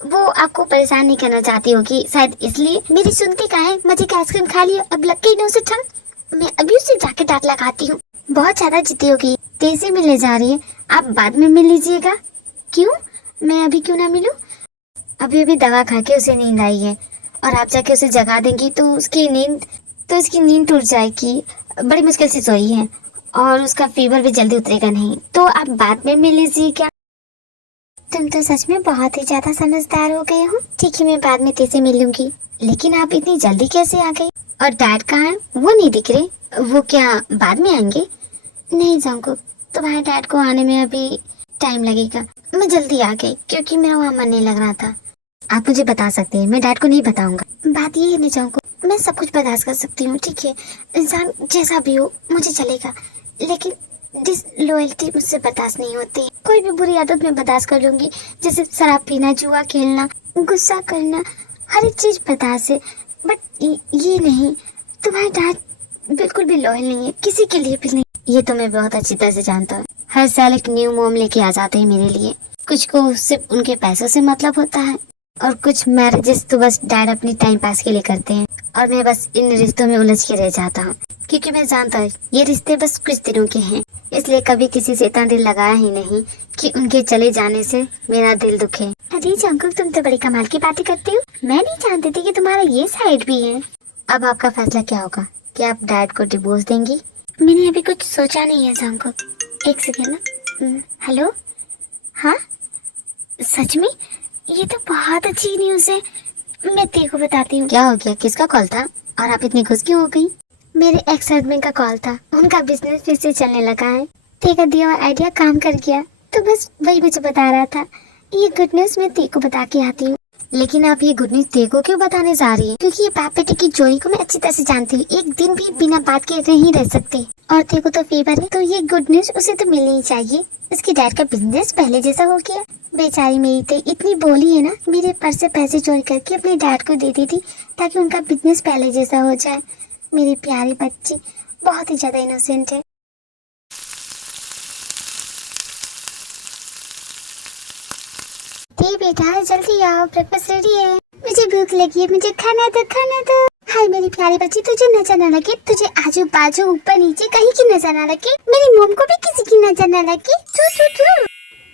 वो आपको परेशान नहीं करना चाहती होगी शायद, इसलिए। मेरी सुनती कहाँ है? मुझे आइसक्रीम खा लिया, अब लग गई ना उसे ठंड। मैं अभी उसे जाके डांट लगाती हूँ। बहुत ज्यादा जिद्दी होगी, तेजी मिलने जा रही है, आप बाद में मिल लीजिएगा। क्यों? मैं अभी क्यों ना मिलूं? अभी अभी दवा खा के उसे नींद आई है, और आप जाके उसे जगा देंगी तो उसकी नींद टूट जाएगी। बड़ी मुश्किल से सोई है और उसका फीवर भी जल्दी उतरेगा नहीं, तो आप बाद में मिल लीजिए क्या? तुम तो सच में बहुत ही ज्यादा समझदार हो गए हो। ठीक है, मैं बाद में तेरे से मिलूंगी, लेकिन आप इतनी जल्दी कैसे आ गई? और डैड कहाँ है? वो नहीं दिख रहे, वो क्या बाद में आएंगे? नहीं जंगकुक, तुम्हारे डैड को आने में अभी टाइम लगेगा। मैं जल्दी आ गई क्योंकि मेरा वहाँ मन नहीं लग रहा था। आप मुझे बता सकते हैं, मैं डैड को नहीं बताऊंगा। बात ये है निजाम को, मैं सब कुछ बर्दाश्त कर सकती हूँ, ठीक है। इंसान जैसा भी हो मुझे चलेगा, लेकिन डिसलॉयल्टी मुझसे बर्दाश्त नहीं होती। कोई भी बुरी आदत मैं बर्दाश्त कर लूंगी, जैसे शराब पीना, जुआ खेलना, गुस्सा करना, हर एक चीज बर्दाश्त है। बट ये नहीं, तुम्हारा डैड बिल्कुल भी लॉयल नहीं है, किसी के लिए भी नहीं। ये तो मैं बहुत अच्छी तरह से जानता हूँ। हर साल एक न्यू मॉम लेके आ जाते हैं मेरे लिए। कुछ को सिर्फ उनके पैसों से मतलब होता है, और कुछ मैरिजेस तो बस डैड अपनी टाइम पास के लिए करते हैं, और मैं बस इन रिश्तों में उलझ के रह जाता हूँ, क्योंकि मैं जानता हूँ ये रिश्ते बस कुछ दिनों के हैं। इसलिए कभी किसी से इतना दिल लगाया ही नहीं कि उनके चले जाने से मेरा दिल दुखे। अरे जंकुक, तुम तो बड़ी कमाल की बातें करती हो। मैं नहीं जानती थी कि तुम्हारा ये साइड भी है। अब आपका फैसला क्या होगा? क्या आप डैड को डिवोर्स देंगी? मैंने अभी कुछ सोचा नहीं है जंकुक। एक सेकेंड ना। हेलो, हाँ सच में? ये तो बहुत अच्छी न्यूज़ है। मैं तेरे को बताती हूँ। क्या हो गया? किसका कॉल था और आप इतनी खुश क्यों हो गई? मेरे एक्स हस्बैंड का कॉल था। उनका बिजनेस फिर से चलने लगा है। तेरा दिया हुआ आइडिया काम कर गया, तो बस वही मुझे बता रहा था। ये गुड न्यूज़ मैं तेरे को बता के आती हूँ। लेकिन आप ये गुड न्यूज़ तेरे को क्यों बताने जा रही है? क्योंकि ये बाप बेटे की जोड़ी को मैं अच्छी तरह से जानती हूँ। एक दिन भी बिना बात के नहीं रह सकते, और तेरे को तो फीवर है, तो ये गुड न्यूज़ उसे तो मिलनी ही चाहिए। इसके डैड का बिजनेस पहले जैसा हो गया। बेचारी मेरी तो इतनी बोली है ना, मेरे पर्स से पैसे चोरी करके अपने डैड को दे दी थी ताकि उनका बिजनेस पहले जैसा हो जाए। मेरी प्यारी बच्ची बहुत ही ज्यादा इनोसेंट है। बेटा जल्दी आओ, ब्रेकफास्ट रेडी है। मुझे भूख लगी है, मुझे खाना दो, खाना दो। हाय मेरी प्यारी बच्ची, तुझे नजर न लगे, तुझे आजू बाजू ऊपर नीचे कहीं की नजर न लगे, मेरी मोम को भी किसी की नजर न लगे। तू तू तू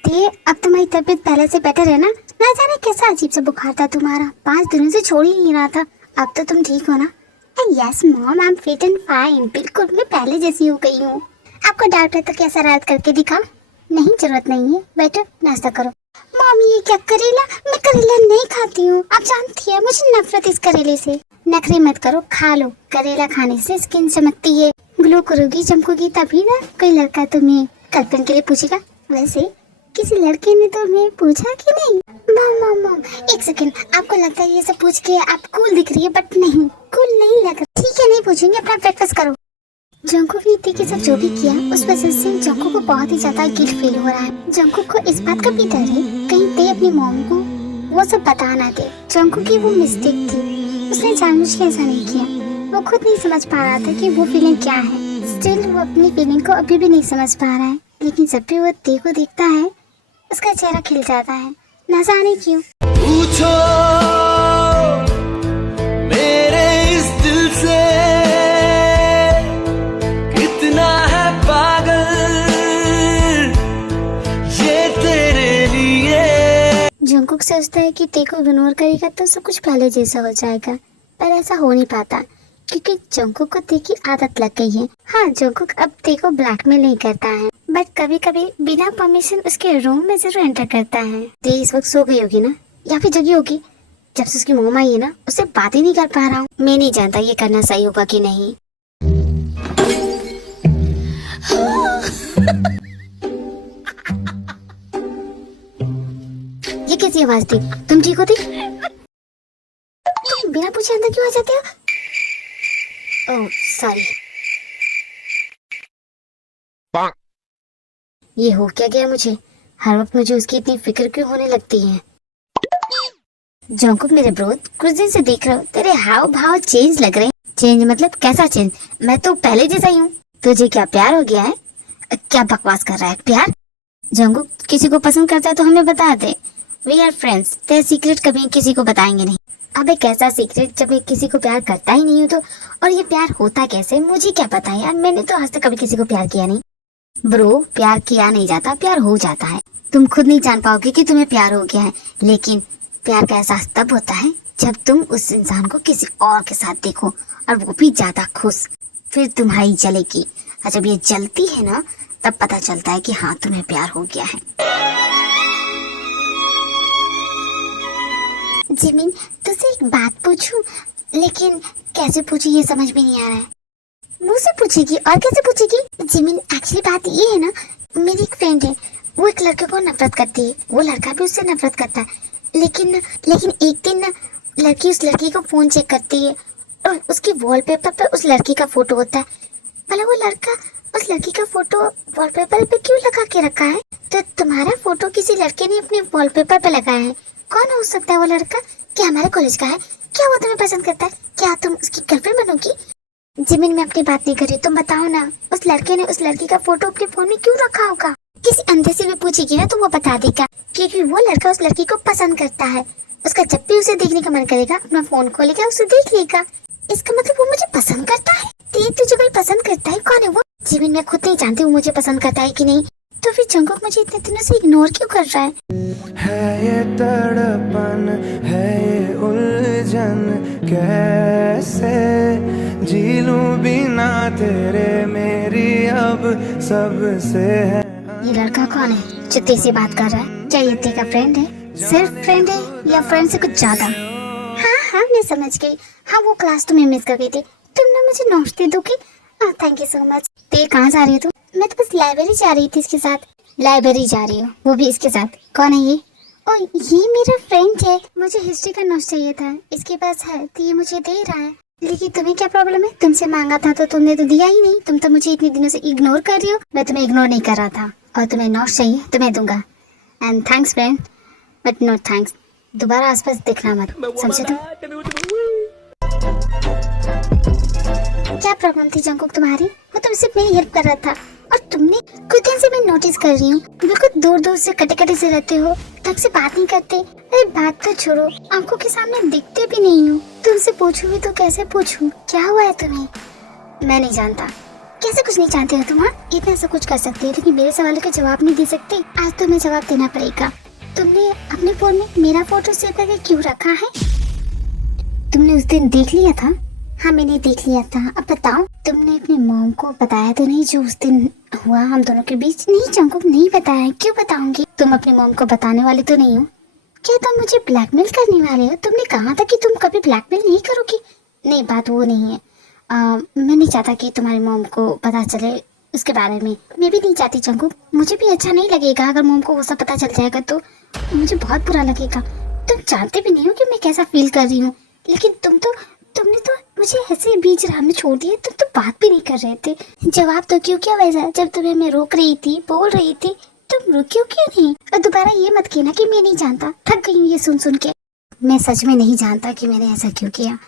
ते, अब तुम्हारी तबीयत पहले से बेटर है ना? ना जाने कैसा अजीब सा बुखार था तुम्हारा, 5 दिनों से छोड़ ही नहीं रहा था। अब तो तुम ठीक हो ना? Yes mom, I am fit and fine. बिल्कुल मैं पहले जैसी हो गई हूँ। आपको डाउट है तो कैसा रात करके दिखाओ? नहीं, जरूरत नहीं है, बैठो नाश्ता करो। मॉम ये क्या करेला? मैं करेला नहीं खाती हूँ, आप जानती है मुझे नफरत इस करेले से। नखरे मत करो, खा लो। करेला खाने से स्किन चमकती है, ग्लो करोगी, चमकोगी, तभी ना कोई लड़का तुम्हें गर्लफ्रेंड के लिए पूछेगा। वैसे किसी लड़के ने तुम्हें पूछा कि नहीं? मॉम मॉम मॉम, एक सेकंड। आपको लगता है ये सब पूछ के आप कूल दिख रही है, बट नहीं, कूल नहीं लग रहा। ठीक है, नहीं पूछेंगे, अपना ब्रेकफास्ट करो। जंकुक ने ते के साथ जो भी किया उस वजह से जंकुक को बहुत ही ज्यादा गिल्ट फील हो रहा है। जंकुक को इस बात का भी डर है कहीं ते अपनी मॉम को वो सब बता ना दे। जंकुक की वो मिस्टेक थी, उसने जानबूझ के ऐसा नहीं किया। वो खुद नहीं समझ पा रहा था कि वो फीलिंग क्या है। स्टिल वो अपनी फीलिंग को अभी भी नहीं समझ पा रहा है, लेकिन जब भी वो ते को देखता है उसका चेहरा खिल जाता है, ना जाने क्यों। पूछो मेरे इस दिल से कितना है पागल ये तेरे लिए। जंकुक सोचता है कि ते को इग्नोर करेगा तो सब कुछ पहले जैसा हो जाएगा, पर ऐसा हो नहीं पाता क्योंकि जंकुक को ते की आदत लग गई है। हाँ, जंकुक अब ते को ब्लैकमेल नहीं करता है, बट कभी कभी बिना परमिशन उसके रूम में जरूर एंटर करता है। ते इस वक्त सो गई होगी ना, या फिर जगी होगी। जब से उसकी मोम आई है ना, उससे बात ही नहीं कर पा रहा हूँ। मैं नहीं जानता ये करना सही होगा कि नहीं। ये कैसी आवाज थी? तुम ठीक हो थी? तुम बिना पूछे अंदर क्यों आ जाते हो? Oh sorry. ये हो क्या गया मुझे? हर वक्त मुझे उसकी इतनी फिक्र क्यों होने लगती है? जंकुक मेरे ब्रो, कुछ दिन से देख रहा हूँ तेरे हाव भाव चेंज लग रहे हैं। चेंज मतलब कैसा चेंज? मैं तो पहले जैसा ही हूँ। तुझे क्या प्यार हो गया है? क्या बकवास कर रहा है? प्यार? जंकुक किसी को पसंद करता है तो हमें बता दे, वी आर फ्रेंड्स। तेरा सीक्रेट कभी किसी को बताएंगे नहीं। अबे कैसा सीक्रेट, जब मैं किसी को प्यार करता ही नहीं हूँ तो। और ये प्यार होता कैसे, मुझे क्या पता यार, मैंने तो आज तक कभी किसी को प्यार किया नहीं। ब्रो, प्यार किया नहीं जाता, प्यार हो जाता है। तुम खुद नहीं जान पाओगे कि तुम्हें प्यार हो गया है, लेकिन प्यार का एहसास तब होता है जब तुम उस इंसान को किसी और के साथ देखो, और वो भी ज्यादा खुश। फिर तुम्हारी जलेगी, और जब ये जलती है ना, तब पता चलता है कि हाँ तुम्हें प्यार हो गया है। जिमिन, तुझसे एक बात पूछूं, लेकिन कैसे पूछूं ये समझ में नहीं आ रहा है। मुझसे पूछेगी और कैसे पूछेगी? जिमिन, एक्चुअली बात ये है ना मेरी एक फ्रेंड है, वो एक लड़के को नफरत करती है, वो लड़का भी उससे नफरत करता है, लेकिन एक दिन ना लड़की उस लड़की को फोन चेक करती है और उसकी वॉलपेपर पर उस लड़की का फोटो होता है। भला वो लड़का उस लड़की का फोटो वॉलपेपर पे क्यों लगा के रखा है? तो तुम्हारा फोटो किसी लड़के ने अपने वॉलपेपर पे लगाया है। कौन हो सकता है वो लड़का? क्या हमारे कॉलेज का है? क्या वो तुम्हें पसंद करता है? क्या तुम उसकी गर्लफ्रेंड बनोगी? जिमिन, मैं अपनी बात नहीं कर रही, तुम बताओ ना, उस लड़के ने उस लड़की का फोटो अपने फोन में क्यों रखा होगा? किसी अंधे से भी पूछेगी ना तो वो बता देगा, क्योंकि वो लड़का उस लड़की को पसंद करता है। उसका जब भी उसे देखने का मन करेगा अपना फोन खोलेगा, उसे देख लेगा। इसका मतलब वो मुझे पसंद करता है। देख, तुझे कोई पसंद करता है? कौन है वो? जिमिन, मैं खुद नहीं जानती हूँ मुझे पसंद करता है कि नहीं। तो फिर जंगकुक मुझे इतने दिनों से इग्नोर क्यों कर रहा है ये तड़पन, है ये उलझन, कैसे जी लूं बिना तेरे मेरी अब सबसे है। ये लड़का कौन है जो तेरे से बात कर रहा है? क्या ये तेरा फ्रेंड है? सिर्फ फ्रेंड है या फ्रेंड से कुछ ज्यादा? हाँ, मैं समझ गई। हाँ, वो क्लास तुम्हें मिस कर गई थी। तुमने मुझे नोट्स दे दोगी? Thank you so much. ते कहाँ जा रही है तू? मैं तो बस लाइब्रेरी जा रही थी इसके साथ। लाइब्रेरी जा रही हूँ, वो भी इसके साथ? कौन है ये? ओ, ये मेरा फ्रेंड है। मुझे हिस्ट्री का नोट्स चाहिए था, इसके पास है तो ये मुझे दे रहा है। लेकिन तुम्हें क्या प्रॉब्लम है? तुमसे मांगा था तो तुमने तो दिया ही नहीं। तुम तो मुझे इतने दिनों से इग्नोर कर रही हो। मैं तुम्हें इग्नोर नहीं कर रहा था, और तुम्हें नोट्स चाहिए तो मैं दूंगा। And thanks friend, but not thanks. दोबारा आसपास दिखना मत, समझे तुम? क्या प्रॉब्लम थी जंगकुक तुम्हारी? वो तुम सिर्फ मेरी हेल्प कर रहा था, और तुमने कुछ दिन से मैं नोटिस कर रही हूँ बिल्कुल दूर दूर से कटे से रहते हो, तब से बात नहीं करते। अरे बात तो छोड़ो, आंखों के सामने दिखते भी नहीं हो। तुमसे पूछूं भी तो कैसे पूछूं? क्या हुआ है तुम्हें? मैं नहीं जानता। कैसे कुछ नहीं जानते हो तुम? हाँ, इतना सब कुछ कर सकते हो लेकिन मेरे सवालों का जवाब नहीं दे सकते। आज तुम्हें जवाब देना पड़ेगा। तुमने अपने फोन में मेरा फोटो सेव करके क्यों रखा है? तुमने उस दिन देख लिया था? हाँ, मैंने देख लिया था। अब बताओ, तुमने अपनी मॉम को बताया तो नहीं जो उस दिन हुआ हम दोनों के बीच? नहीं जंगकुक, नहीं बताया। क्यों बताऊंगी? तुम अपनी मॉम को बताने वाले तो नहीं हो? क्या तुम मुझे ब्लैकमेल करने वाले हो? तुमने कहा था कि तुम कभी ब्लैकमेल नहीं करोगी। नहीं, बात वो नहीं है। मैं नहीं चाहता कि तुम्हारी मॉम को पता चले उसके बारे में। मैं भी नहीं चाहती जंगकुक, मुझे भी अच्छा नहीं लगेगा अगर मॉम को वो सब पता चल जाएगा तो मुझे बहुत बुरा लगेगा। तुम जानते भी नहीं हो कि मैं कैसा फील कर रही हूँ, लेकिन तुमने तो मुझे ऐसे बीच राह में छोड़ दिया। तुम तो बात भी नहीं कर रहे थे। जवाब तो क्यों क्या वैसा? जब तुम्हें मैं रोक रही थी, बोल रही थी, तुम रुके क्यों नहीं? और दोबारा ये मत कहना कि मैं नहीं जानता। थक गई हूँ ये सुन के। मैं सच में नहीं जानता कि मैंने ऐसा क्यों किया।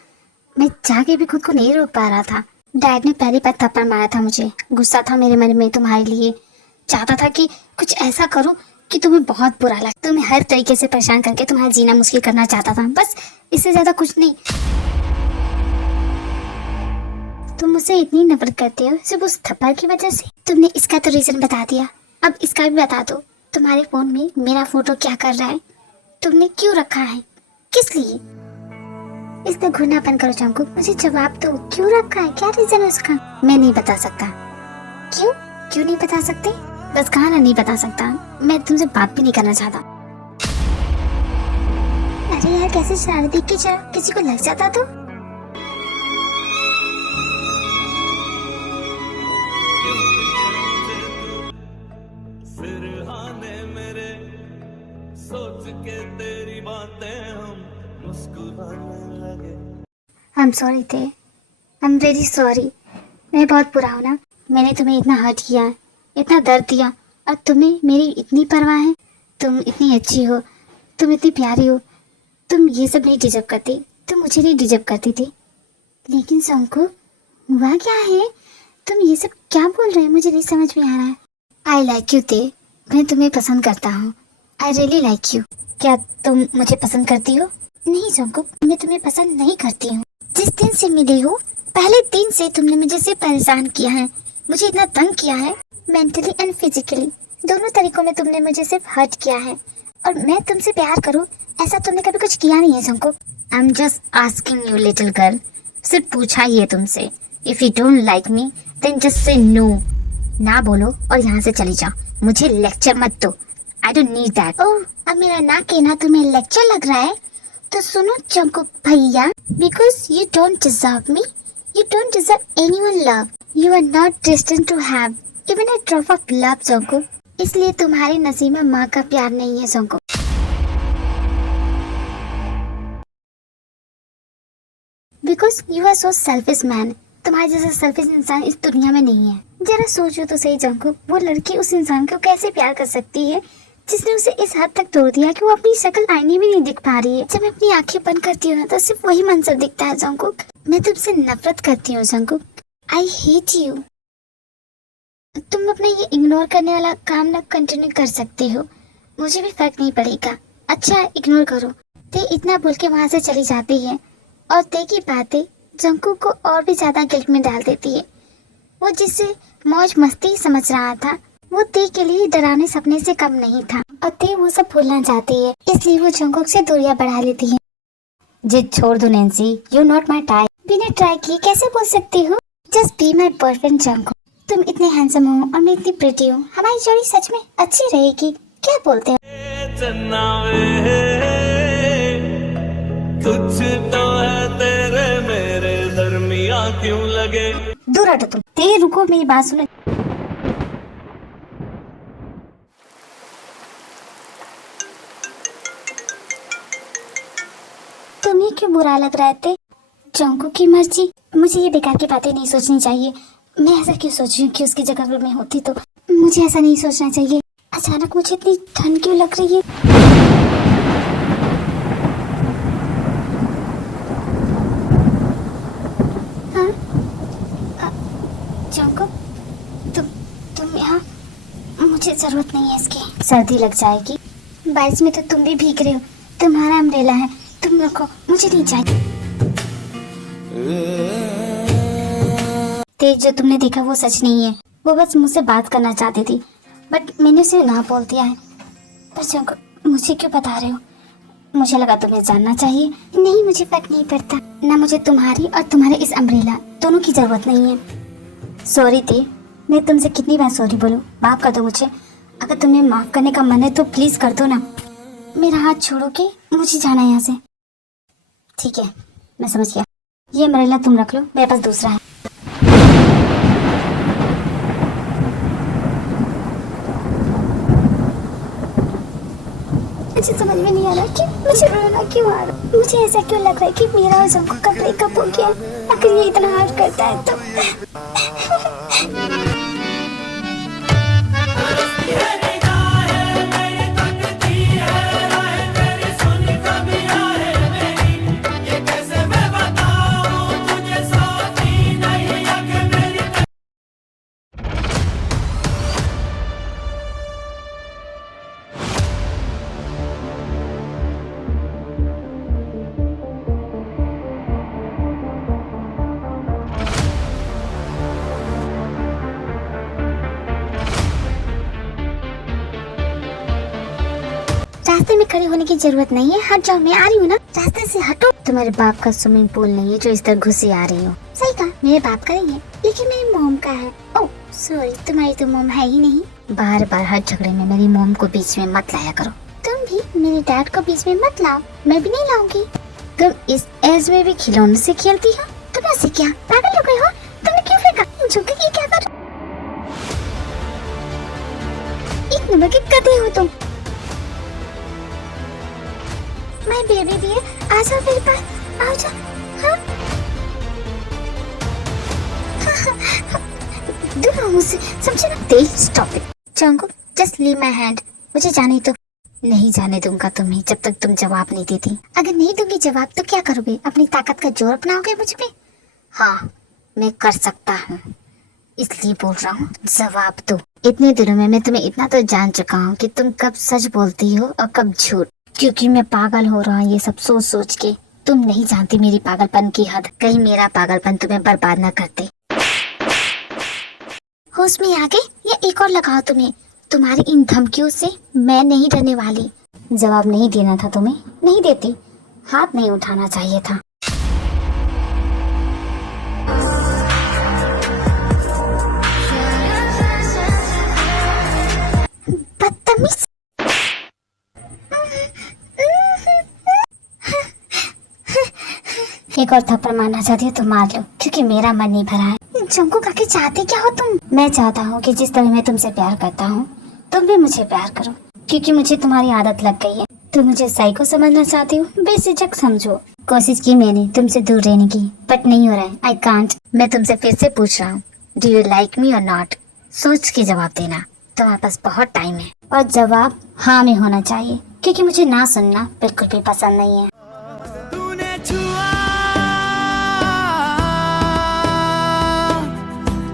मैं जाके भी खुद को नहीं रोक पा रहा था। डैड ने पहली बार थप्पड़ मारा था मुझे। गुस्सा था मेरे मन में तुम्हारे लिए। चाहता था कि कुछ ऐसा करूं कि तुम्हें बहुत बुरा लगे। तुम्हें हर तरीके से परेशान करके तुम्हारा जीना मुश्किल करना चाहता था, बस इससे ज्यादा कुछ नहीं। तुम मुझसे इतनी नफरत करते हो सिर्फ उस थप्पड़ की वजह से। तुमने इसका तो रीजन बता दिया, अब इसका भी बता दो। तुम्हारे फोन में मेरा फोटो क्या कर रहा है? तुमने क्यों रखा है? किस लिए? इसका घुनापन करो जंगकुक, मुझे जवाब दो। क्यों रखा है? क्या रीजन है उसका? मैं नहीं बता सकता। क्यों नहीं बता सकते? बस कहा ना नहीं बता सकता। मैं तुमसे बात भी नहीं करना चाहता। अरे यार, कैसे शरारती की किसी को लग जाता तो? I'm sorry थे। I'm very sorry। मैं बहुत बुरा हूँ ना। मैंने तुम्हें इतना हर्ट किया, इतना दर्द दिया, और तुम्हें मेरी इतनी परवाह है। तुम इतनी अच्छी हो, तुम इतनी प्यारी हो, तुम ये सब नहीं डिजर्व करती। तुम मुझे नहीं डिजर्व करती थी। लेकिन जंगकुक, हुआ क्या है? तुम ये सब क्या बोल रहे हो? मुझे नहीं समझ में आ रहा है। आई लाइक यू थे। मैं तुम्हें पसंद करता हूँ। I really like you. क्या तुम मुझे पसंद करती हो? नहीं जंगकुक, मैं तुम्हें पसंद नहीं करती हूँ। जिस दिन से मिली हो, पहले दिन से तुमने मुझे सिर्फ परेशान किया है, मुझे इतना तंग किया है, मेंटली एंड फिजिकली दोनों तरीकों में तुमने मुझे सिर्फ हर्ट किया है। और मैं तुमसे प्यार करूं ऐसा तुमने कभी कुछ किया नहीं है Jungkook. I am just asking you little girl, सिर्फ पूछा ही है तुमसे। If you don't like me then just say no. ना बोलो और यहाँ से चली जाओ। मुझे लेक्चर मत दो। I don't need that. Oh, अब मेरा ना कहना तुम्हें लेक्चर लग रहा है? तो सुनो जंगकुक भैया, because you don't deserve me, you don't deserve anyone love, you are not destined to have even a drop of love Jungkook, इसलिए तुम्हारे नसीब में माँ का प्यार नहीं है Jungkook. Because you are so selfish man. तुम्हारे जैसा सेल्फिश इंसान इस दुनिया में नहीं है। जरा सोचो तो सही जंकुक, वो लड़की उस इंसान को कैसे प्यार कर सकती है जिसने उसे इस हद तक तोड़ दिया कि वो अपनी शक्ल आईने में नहीं दिख पा रही है। जब मैं अपनी आंखें बंद करती हूँ ना तो सिर्फ वही मंजर दिखता है जंकुक। मैं तुमसे नफरत करती हूँ जंकुक। I hate you. तुम अपना ये इग्नोर करने वाला काम ना कंटिन्यू कर सकते हो, मुझे भी फर्क नहीं पड़ेगा। अच्छा इग्नोर करो। ते इतना बोल के वहाँ से चली जाती है और ते की बातें जंकुक को और भी ज्यादा गिल्ट में डाल देती है। वो जिसे मौज मस्ती समझ रहा था वो ते के लिए डरावने सपने से कम नहीं था और ते वो सब भूलना चाहती है, इसलिए वो जंकुक से दूरियां बढ़ा लेती है। जिद छोड़ दो Nancy, you not my type. बिना ट्राई किए कैसे बोल सकती हो? Just be my boyfriend Jungkook. तुम इतने हैंडसम हो और मैं इतनी प्रिटी हूँ, हमारी जोड़ी सच में अच्छी रहेगी। क्या बोलते हो? तुझ तो है तेरे मेरे दरमिया क्यों लगे। दूर हटो तुम। ते रुको, मेरी बात सुनो। तुम्हें क्यों बुरा लग रहा है ते? जंकुक की मर्जी। मुझे ये बेकार की बातें नहीं सोचनी चाहिए। मैं ऐसा क्यों सोच रही हूँ कि उसकी जगह अगर मैं होती तो मुझे ऐसा नहीं सोचना चाहिए। अचानक मुझे इतनी ठंड क्यों लग रही है? हाँ? जंकुक, तुम यहाँ? मुझे जरूरत नहीं है इसकी। सर्दी लग जाएगी। बारिश में तो तुम भी भीग रहे हो। तुम्हारा अम्ब्रेला है, तुम रखो, मुझे नहीं चाहिए। तेज जो तुमने देखा वो सच नहीं है। वो बस मुझसे बात करना चाहती थी, बट मैंने उसे ना बोल दिया है। पर जंकुक, मुझे क्यों बता रहे हो? मुझे लगा तुम्हें जानना चाहिए। नहीं, मुझे फर्क नहीं पड़ता। ना मुझे तुम्हारी और तुम्हारे इस अम्ब्रेला दोनों की जरूरत नहीं है। सॉरी ते, मैं तुमसे कितनी बार सॉरी बोलूं? माफ कर दो मुझे। अगर तुम्हें माफ करने का मन है तो प्लीज कर दो ना। मेरा हाथ छोड़ो के मुझे जाना है यहाँ से। ठीक है, मैं समझ गया। ये अम्ब्रेला तुम रख लो, मेरे पास दूसरा है। मुझे समझ में नहीं आ रहा कि मुझे रोना क्यों आ रहा है। मुझे ऐसा क्यों लग रहा है कि मेरा और जंकुक का ब्रेकअप हो गया। अगर ये इतना हार्ड करता है तो रास्ते में खड़े होने की जरूरत नहीं है। हट जाओ, मैं आ रही हूँ ना। रास्ते से हटो। तुम्हारे बाप का स्विमिंग पूल नहीं है जो इस तरह घुसे आ रही हो। सही कहा, मेरे बाप का नहीं है, लेकिन मेरी मॉम का है। ओह सॉरी, तुम्हारी तो मॉम है ही नहीं। बार बार हर झगड़े में मेरी मॉम को बीच में मत लाया करो। तुम भी मेरे डैड को बीच में मत लाओ। मैं भी नहीं लाऊंगी। तुम इस एज में भी खिलौने से खेलती हो? तुम ऐसे क्या पागल हो गए हो? तुमने क्यों फेंका? झुक के क्या कर? एक नंबर के गधे हो तुम। माय बेबी डियर, आ जाओ मेरे पास, आओ जाओ। हाँ? दूर रहो मुझसे, समझे ना? तेज stop it. Jungkook, just leave my hand. मुझे जाने दो। नहीं जाने दूंगा तुम्हें जब तक तुम जवाब नहीं देती। अगर नहीं दूंगी जवाब तो क्या करोगे? अपनी ताकत का जोर अपनाओगे मुझ पे? हाँ, मैं कर सकता हूँ, इसलिए बोल रहा हूँ, जवाब दो। इतने दिनों में मैं तुम्हें इतना तो जान चुका हूँ कि तुम कब सच बोलती हो और कब झूठ। क्योंकि मैं पागल हो रहा हूँ ये सब सोच सोच के। तुम नहीं जानती मेरी पागलपन की हद। कहीं मेरा पागलपन तुम्हें बर्बाद न करते। होश में आ गए या एक और लगाओ तुम्हें? तुम्हारी इन धमकियों से मैं नहीं डरने वाली। जवाब नहीं देना था तुम्हें, नहीं देती। हाथ नहीं उठाना चाहिए था। बदतमीज। एक और थप्पड़ मारना चाहती हो तो मार लो, क्योंकि मेरा मन नहीं भरा है। जंकुक आके चाहते क्या हो तुम? मैं चाहता हूँ कि जिस तरह मैं तुमसे प्यार करता हूँ तुम भी मुझे प्यार करो, क्योंकि मुझे तुम्हारी आदत लग गई है। तुम मुझे साइको समझना चाहती हो, बेझिझक समझो। कोशिश की मैंने तुमसे दूर रहने की, बट नहीं हो रहा है। I can't. मैं तुमसे फिर से पूछ रहा हूँ, डू यू लाइक मी और नॉट? सोच के जवाब देना, तुम्हारे पास बहुत टाइम है। और जवाब हाँ में होना चाहिए, क्योंकि मुझे ना सुनना बिल्कुल भी पसंद नहीं है। तूने छुआ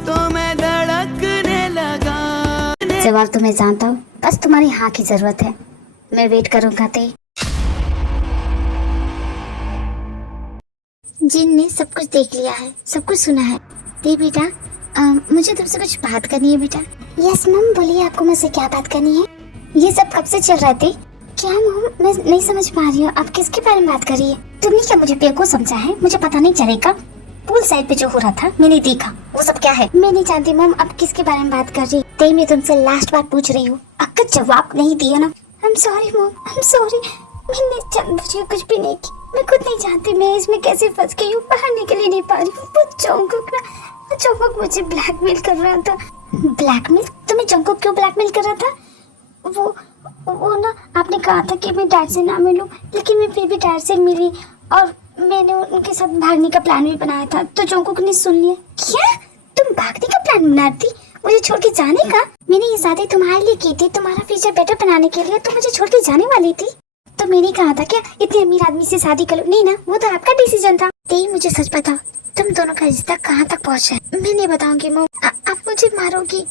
तो मैं धड़कने लगा। जवाब तो मैं जानता हूँ, बस तुम्हारी हाँ की जरूरत है। मैं वेट करूँगा। ते जिन ने सब कुछ देख लिया है, सब कुछ सुना है। ते बेटा, मुझे तुमसे कुछ बात करनी है बेटा। यस मम, बोलिए आपको मुझसे क्या बात करनी है? ये सब कब से चल रहा थे? क्या मम, मैं नहीं समझ पा रही हूँ, आप किसके बारे में बात कर रही है? तुमने क्या मुझे बेवकूफ समझा है? मुझे पता नहीं चलेगा? पूल साइड पे जो हो रहा था मैंने देखा, वो सब क्या है? मैं नहीं जानती मम, आप किसके बारे में बात कर रही? ते मैं तुमसे लास्ट बार पूछ रही हूँ, अगर जवाब नहीं दिया ना, आई एम सॉरी मम, आई एम सॉरी। मैंने जानबूझ के कुछ भी नहीं की, मैं खुद नहीं जानती मैं इसमें कैसे फंस गई हूँ, बाहर निकल ही नहीं पा रही हूँ। वो जंकुक मुझे ब्लैकमेल कर रहा था। ब्लैकमेल? तुम्हें जंकुक क्यों ब्लैकमेल कर रहा था? वो ना, आपने कहा था कि मैं डैड से ना मिलूं, लेकिन मैं फिर भी डैड से मिली और मैंने उनके साथ भागने का प्लान भी बनाया था, तो जंकुक ने सुन लिया। क्या? तुम भागने का प्लान बना रही थी, मुझे छोड़ के जाने का? मैंने ये शादी तुम्हारे लिए की थी, तुम्हारा फ्यूचर बेटर बनाने के लिए, तो मुझे छोड़ के जाने वाली थी। तो मैंने कहा था क्या इतने अमीर आदमी से शादी कर लो? नहीं ना, वो तो आपका डिसीजन था। ते मुझे सच बताओ, तुम दोनों का रिश्ता कहाँ तक पहुँचा है? मैं नहीं बताऊंगी मम, आप मुझे मारोगी।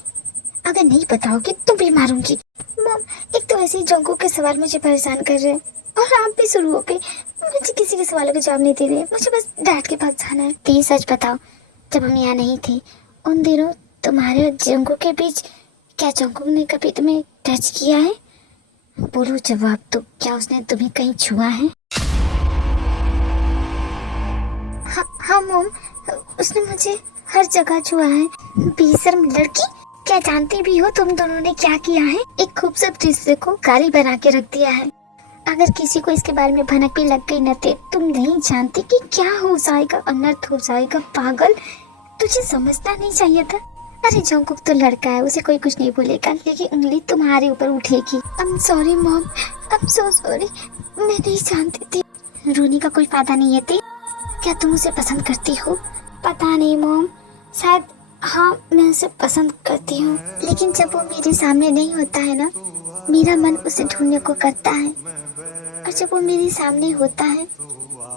अगर नहीं बताओगी तो भी मारूंगी। मम, एक तो ऐसे ही जंकुक के सवाल मुझे परेशान कर रहे हैं, और आप भी शुरू हो गई। मुझे किसी के सवालों के जवाब नहीं दे रहे, मुझे बस डैड के पास जाना है। ते सच बताओ, जब हम यहाँ नहीं थे उन दिनों तुम्हारे और जंकुक के बीच क्या जंकुक ने कभी तुम्हें टच किया है? बोलो जवाब दो, क्या उसने तुम्हें कहीं छुआ है? हाँ मम, उसने मुझे हर जगह छुआ है। बेशर्म लड़की, क्या जानती भी हो तुम दोनों ने क्या किया है? एक खूबसूरत रिश्ते को गाली बना के रख दिया है। अगर किसी को इसके बारे में भनक भी लग गई न, तुम नहीं जानती कि क्या हो जाएगा, अनर्थ हो जाएगा। पागल, तुझे समझना नहीं चाहिए था। अरे जंकुक तो लड़का है, उसे कोई कुछ नहीं बोलेगा, लेकिन उंगली तुम्हारे ऊपर उठेगी। I am sorry mom, I am so sorry, मैं नहीं जानती थी। रोने का कोई फायदा नहीं है। ते क्या तुम उसे पसंद करती हो? पता नहीं मॉम, शायद हाँ, मैं उसे पसंद करती हूँ, लेकिन जब वो मेरे सामने नहीं होता है ना, मेरा मन उसे ढूंढने को करता है, और जब वो मेरे सामने होता है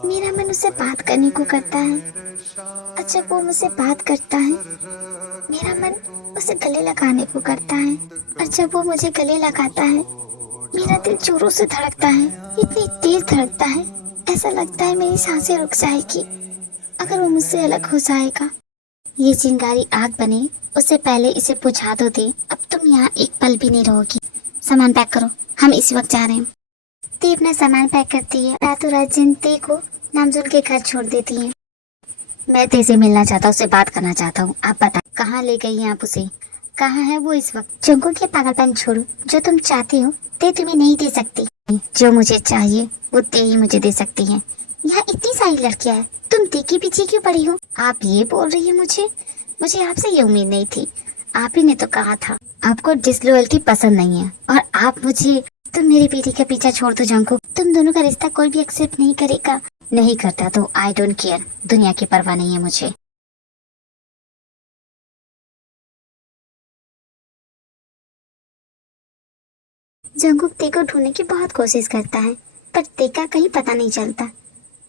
मेरा मन उसे बात करने को करता है, और जब वो मुझसे बात करता है मेरा मन उसे गले लगाने को करता है, और जब वो मुझे गले लगाता है मेरा दिल जोरों से धड़कता है, इतनी तेज धड़कता है, ऐसा लगता है मेरी सांसें रुक जाएगी अगर वो मुझसे अलग हो जाएगा। ये चिंगारी आग बने उससे पहले इसे बुझा दो। दे, अब तुम यहाँ एक पल भी नहीं रहोगी। सामान पैक करो, हम इसी वक्त जा रहे हैं। ते अपना सामान पैक करती है, रातों रात जिन ते को नामजुल के घर छोड़ देती है। मैं ते से मिलना चाहता हूँ, उससे बात करना चाहता हूँ। आप बता, कहाँ ले गई हैं आप उसे? कहाँ है वो इस वक्त? जंकुक के पागलपन छोड़ो, जो तुम चाहती हो ते तुम्हें नहीं दे सकती। जो मुझे चाहिए वो ते ही मुझे दे सकती है। यहाँ इतनी सारी लड़कियाँ हैं, तुम ते के पीछे क्यों पड़ी हो? आप ये बोल रही है मुझे आपसे ये उम्मीद नहीं थी। आप ही ने तो कहा था आपको डिसलॉयल्टी पसंद नहीं है, और आप मुझे, तुम मेरी बेटी का पीछा छोड़ दो जंकुक, तुम दोनों का रिश्ता कोई भी एक्सेप्ट नहीं करेगा। नहीं करता तो आई डोंट केयर, दुनिया की परवाह नहीं है मुझे। जंकुक ते को ढूंढने की बहुत कोशिश करता है, पर ते का कहीं पता नहीं चलता।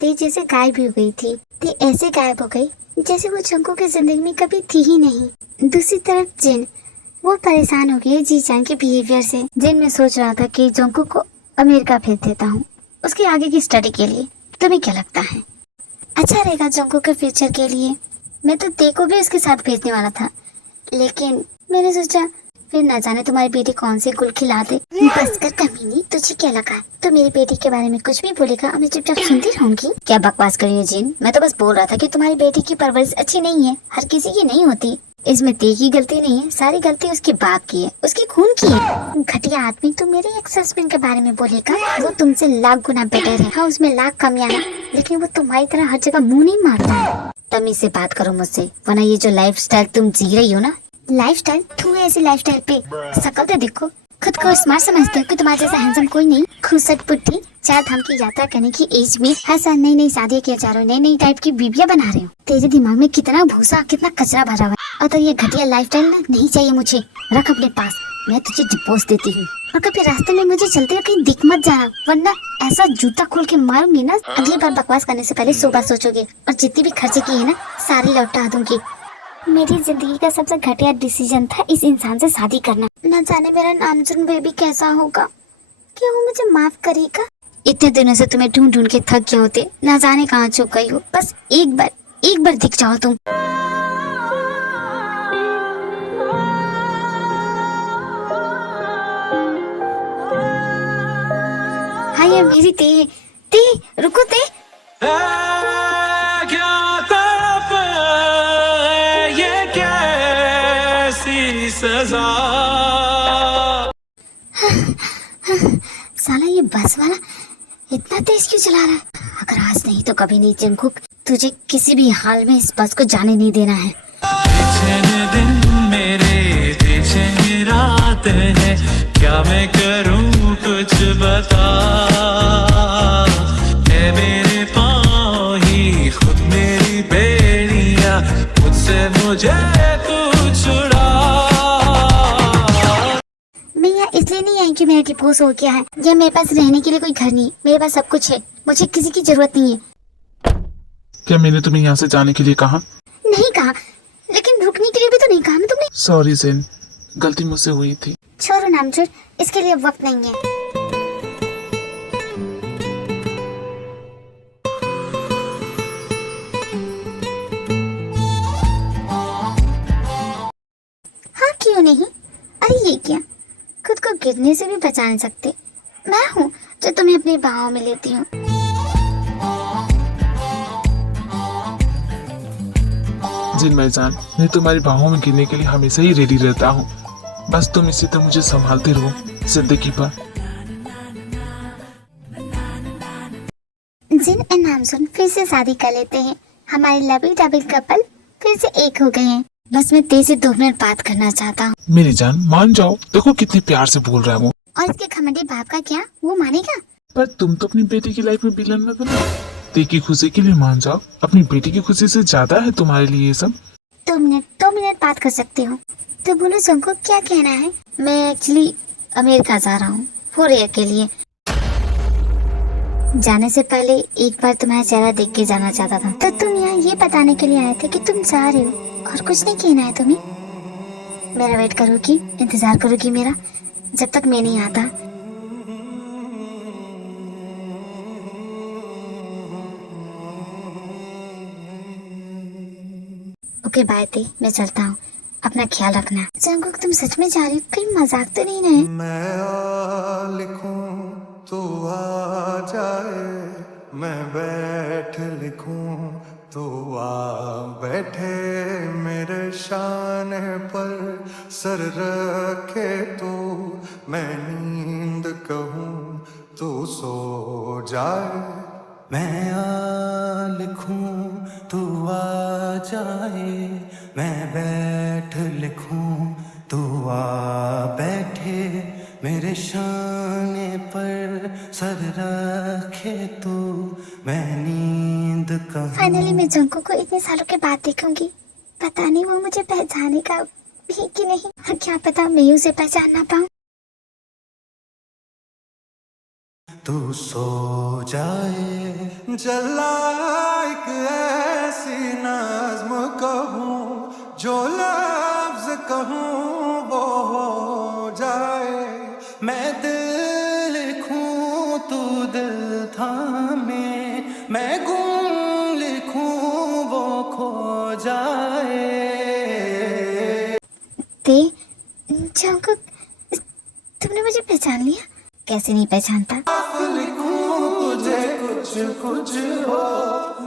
ते जैसे गायब भी हो गई थी। ते ऐसे गायब हो गई जैसे वो जंकुक की जिंदगी में कभी थी ही नहीं। दूसरी तरफ जिन, वो परेशान हो गई जीचान के बिहेवियर से। जिन में सोच रहा था कि जंकुक को अमेरिका भेज देता हूँ उसके आगे की स्टडी के लिए। तुम्हें क्या लगता है अच्छा रहेगा जंकुक के फ्यूचर के लिए? मैं तो ते को भी उसके साथ भेजने वाला था, लेकिन मैंने सोचा फिर न जाने तुम्हारी बेटी कौन से गुल खिला दे। बस कर कमीनी, तुझे क्या लगा तो मेरी बेटी के बारे में कुछ भी बोलेगा और मैं चुपचाप सुनती रहूंगी? क्या बकवास कर रही हो जिन? मैं तो बस बोल रहा था कि तुम्हारी बेटी की परवरिश अच्छी नहीं है, हर किसी की नहीं होती। इसमें ते की गलती नहीं है, सारी गलती उसके बाप की है, उसके खून की है। घटिया आदमी तो मेरे एक्स हस्बैंड के बारे में बोलेगा, वो तुमसे लाख गुना बेटर है। हाँ, उसमें लाख कमियां हैं, लेकिन वो तुम्हारी तरह हर जगह मुंह नहीं मारता है। तमीज से बात करो मुझसे, वरना ये जो लाइफस्टाइल तुम जी रही हो ना, लाइफस्टाइल तू है, ऐसी लाइफस्टाइल पे शकल तो देखो, खुद को स्मार्ट समझते हो कि तुम्हारे जैसा हैंडसम कोई नहीं। खुसट पुट्ठी 4 धाम की यात्रा करने की एज में हर साल नई नई शादियां किया जा रहे हो, नई नई टाइप की बीबियां बना रहे हो। तेरे दिमाग में कितना भूसा, कितना कचरा भरा हुआ है। और तो ये घटिया लाइफस्टाइल ना नहीं चाहिए मुझे, रख अपने पास, मैं तुझे डिवोर्स देती हूँ। और कभी रास्ते में मुझे चलते हुए कहीं दिख मत जाना, वरना ऐसा जूता खोल के मारूंगी ना, अगली बार बकवास करने से पहले 100 बार सोचोगे, और जितनी भी खर्चे किए ना सारे लौटा दूंगी। मेरी जिंदगी का सबसे घटिया डिसीजन था इस इंसान से शादी करना। न जाने मेरा नामचुन बेबी कैसा होगा, क्या वो मुझे माफ करेगा? इतने दिनों से तुम्हें ढूंढ ढूंढ के थक गए होते, न जाने कहाँ छुप गई हो। बस एक बार दिख जाओ तुम। हाँ ये मेरी ते रुको ते। क्या तड़प है, ये कैसी सजा। साला ये बस वाला इतना तेज क्यों चला रहा है? अगर आज नहीं तो कभी नहीं जंगकुक, तुझे किसी भी हाल में इस बस को जाने नहीं देना है। दिन मेरे पीछे रात है, क्या मैं करूं कुछ बता। है मेरे पाँव ही खुद मेरी बेड़ियां, मुझसे मुझे तू छुड़ा। मैं यहाँ इसलिए नहीं आई कि मेरा डिवोर्स हो गया है, या मेरे पास रहने के लिए कोई घर नहीं, मेरे पास सब कुछ है, मुझे किसी की जरूरत नहीं है। क्या मैंने तुम्हें यहाँ से जाने के लिए कहा? नहीं कहा, लेकिन रुकने के लिए भी तो नहीं कहा ना तुमने। सॉरी जेन, गलती मुझसे हुई थी। छोड़ो नामचूर, इसके लिए अब वक्त नहीं है। हाँ क्यों नहीं? अरे ये क्या, खुद को गिरने से भी बचा नहीं सकते। मैं हूँ जो तुम्हें अपनी बाहों में लेती हूँ। जिन भाईजान, मैं तुम्हारी बाहों में गिरने के लिए हमेशा ही रेडी रहता हूँ। बस तुम इसी तरह मुझे संभालते रहो जिंदगी भर। जिन और नामसुन फिर से शादी कर लेते हैं, हमारे लवी डबल कपल फिर से एक हो गए हैं। बस मैं तेज से 2 मिनट बात करना चाहता हूँ। मेरी जान मान जाओ, देखो कितने प्यार से बोल रहा हूँ। और इसके घमंडी बाप का क्या, वो मानेगा? पर तुम तो अपनी बेटी की लाइफ में विलन मत बनो। ते की खुशी के लिए मान जाओ, अपनी बेटी की खुशी से ज्यादा है तुम्हारे लिए ये सब। 2 मिनट बात कर सकते हो तो बोलो सबको क्या कहना है। मैं एक्चुअली अमेरिका जा रहा हूँ 4 ईयर के लिए। जाने से पहले एक बार तुम्हारा चेहरा देख के जाना चाहता था, तो तुम यहाँ ये बताने के लिए आए थे कि तुम जा रहे हो, और कुछ नहीं कहना है तुम्हें। मेरा वेट करोगी, इंतजार करोगी मेरा, जब तक मैं नहीं आता। ओके बाय ते, मैं चलता हूँ, अपना ख्याल रखना। जंगकुक तुम सच में जा रही हो? कहीं मजाक तो नहीं ना है? मैं आ लिखूं तो आ जाए, मैं बैठ लिखूं तो आ बैठे, मेरे शान पर सर रखे तो मैं नींद कहूं तो सो जाए। मैं आ लिखूं तू आ जाए, मैं बैठ लिखूं तू आ बैठे, मेरे शाने पर सर रखे तो मैं नींद कहूं। फाइनली मैं जंगकुक को इतने सालों के बाद देखूंगी। पता नहीं वो मुझे पहचानेगा भी कि नहीं, और क्या पता मैं उसे पहचान ना पाऊं। तू सो जाए, जला एक ऐसी नज़्म कहूँ, जो लफ्ज कहूँ वो हो जाए। मैं दिल लिखूं तू दिल थामे, मैं गुम लिखूं वो खो जाए। ते जंगकुक, तुमने मुझे पहचान लिया? कैसे नहीं पहचानता? लिखूं तुझे कुछ कुछ हो,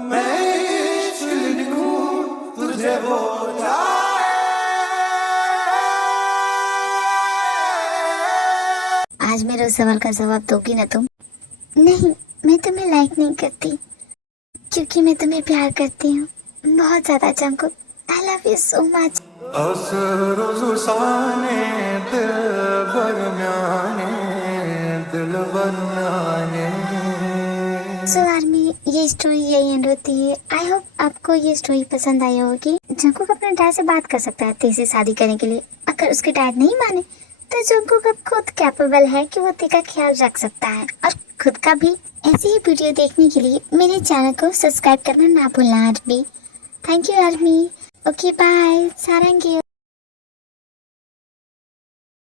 मैं इश्क लिखूं तुझे वो जाए। आज मेरे उस सवाल का जवाब दोगी ना तुम? नहीं, मैं तुम्हें लाइक नहीं करती, क्योंकि मैं तुम्हें प्यार करती हूँ। बहुत ज्यादा Jungkook, I love you so much. So army, ये स्टोरी यही एंड होती है। आई होप आपको ये स्टोरी पसंद आई होगी। जंकुक अपने डैड से बात कर सकता है ती से शादी करने के लिए। अगर उसके डैड नहीं माने तो जंकुक अब खुद कैपेबल है कि वो ती का ख्याल रख सकता है और खुद का भी। ऐसी ही वीडियो देखने के लिए मेरे चैनल को सब्सक्राइब करना ना भूलना army. Thank you army. Okay bye, sarangi.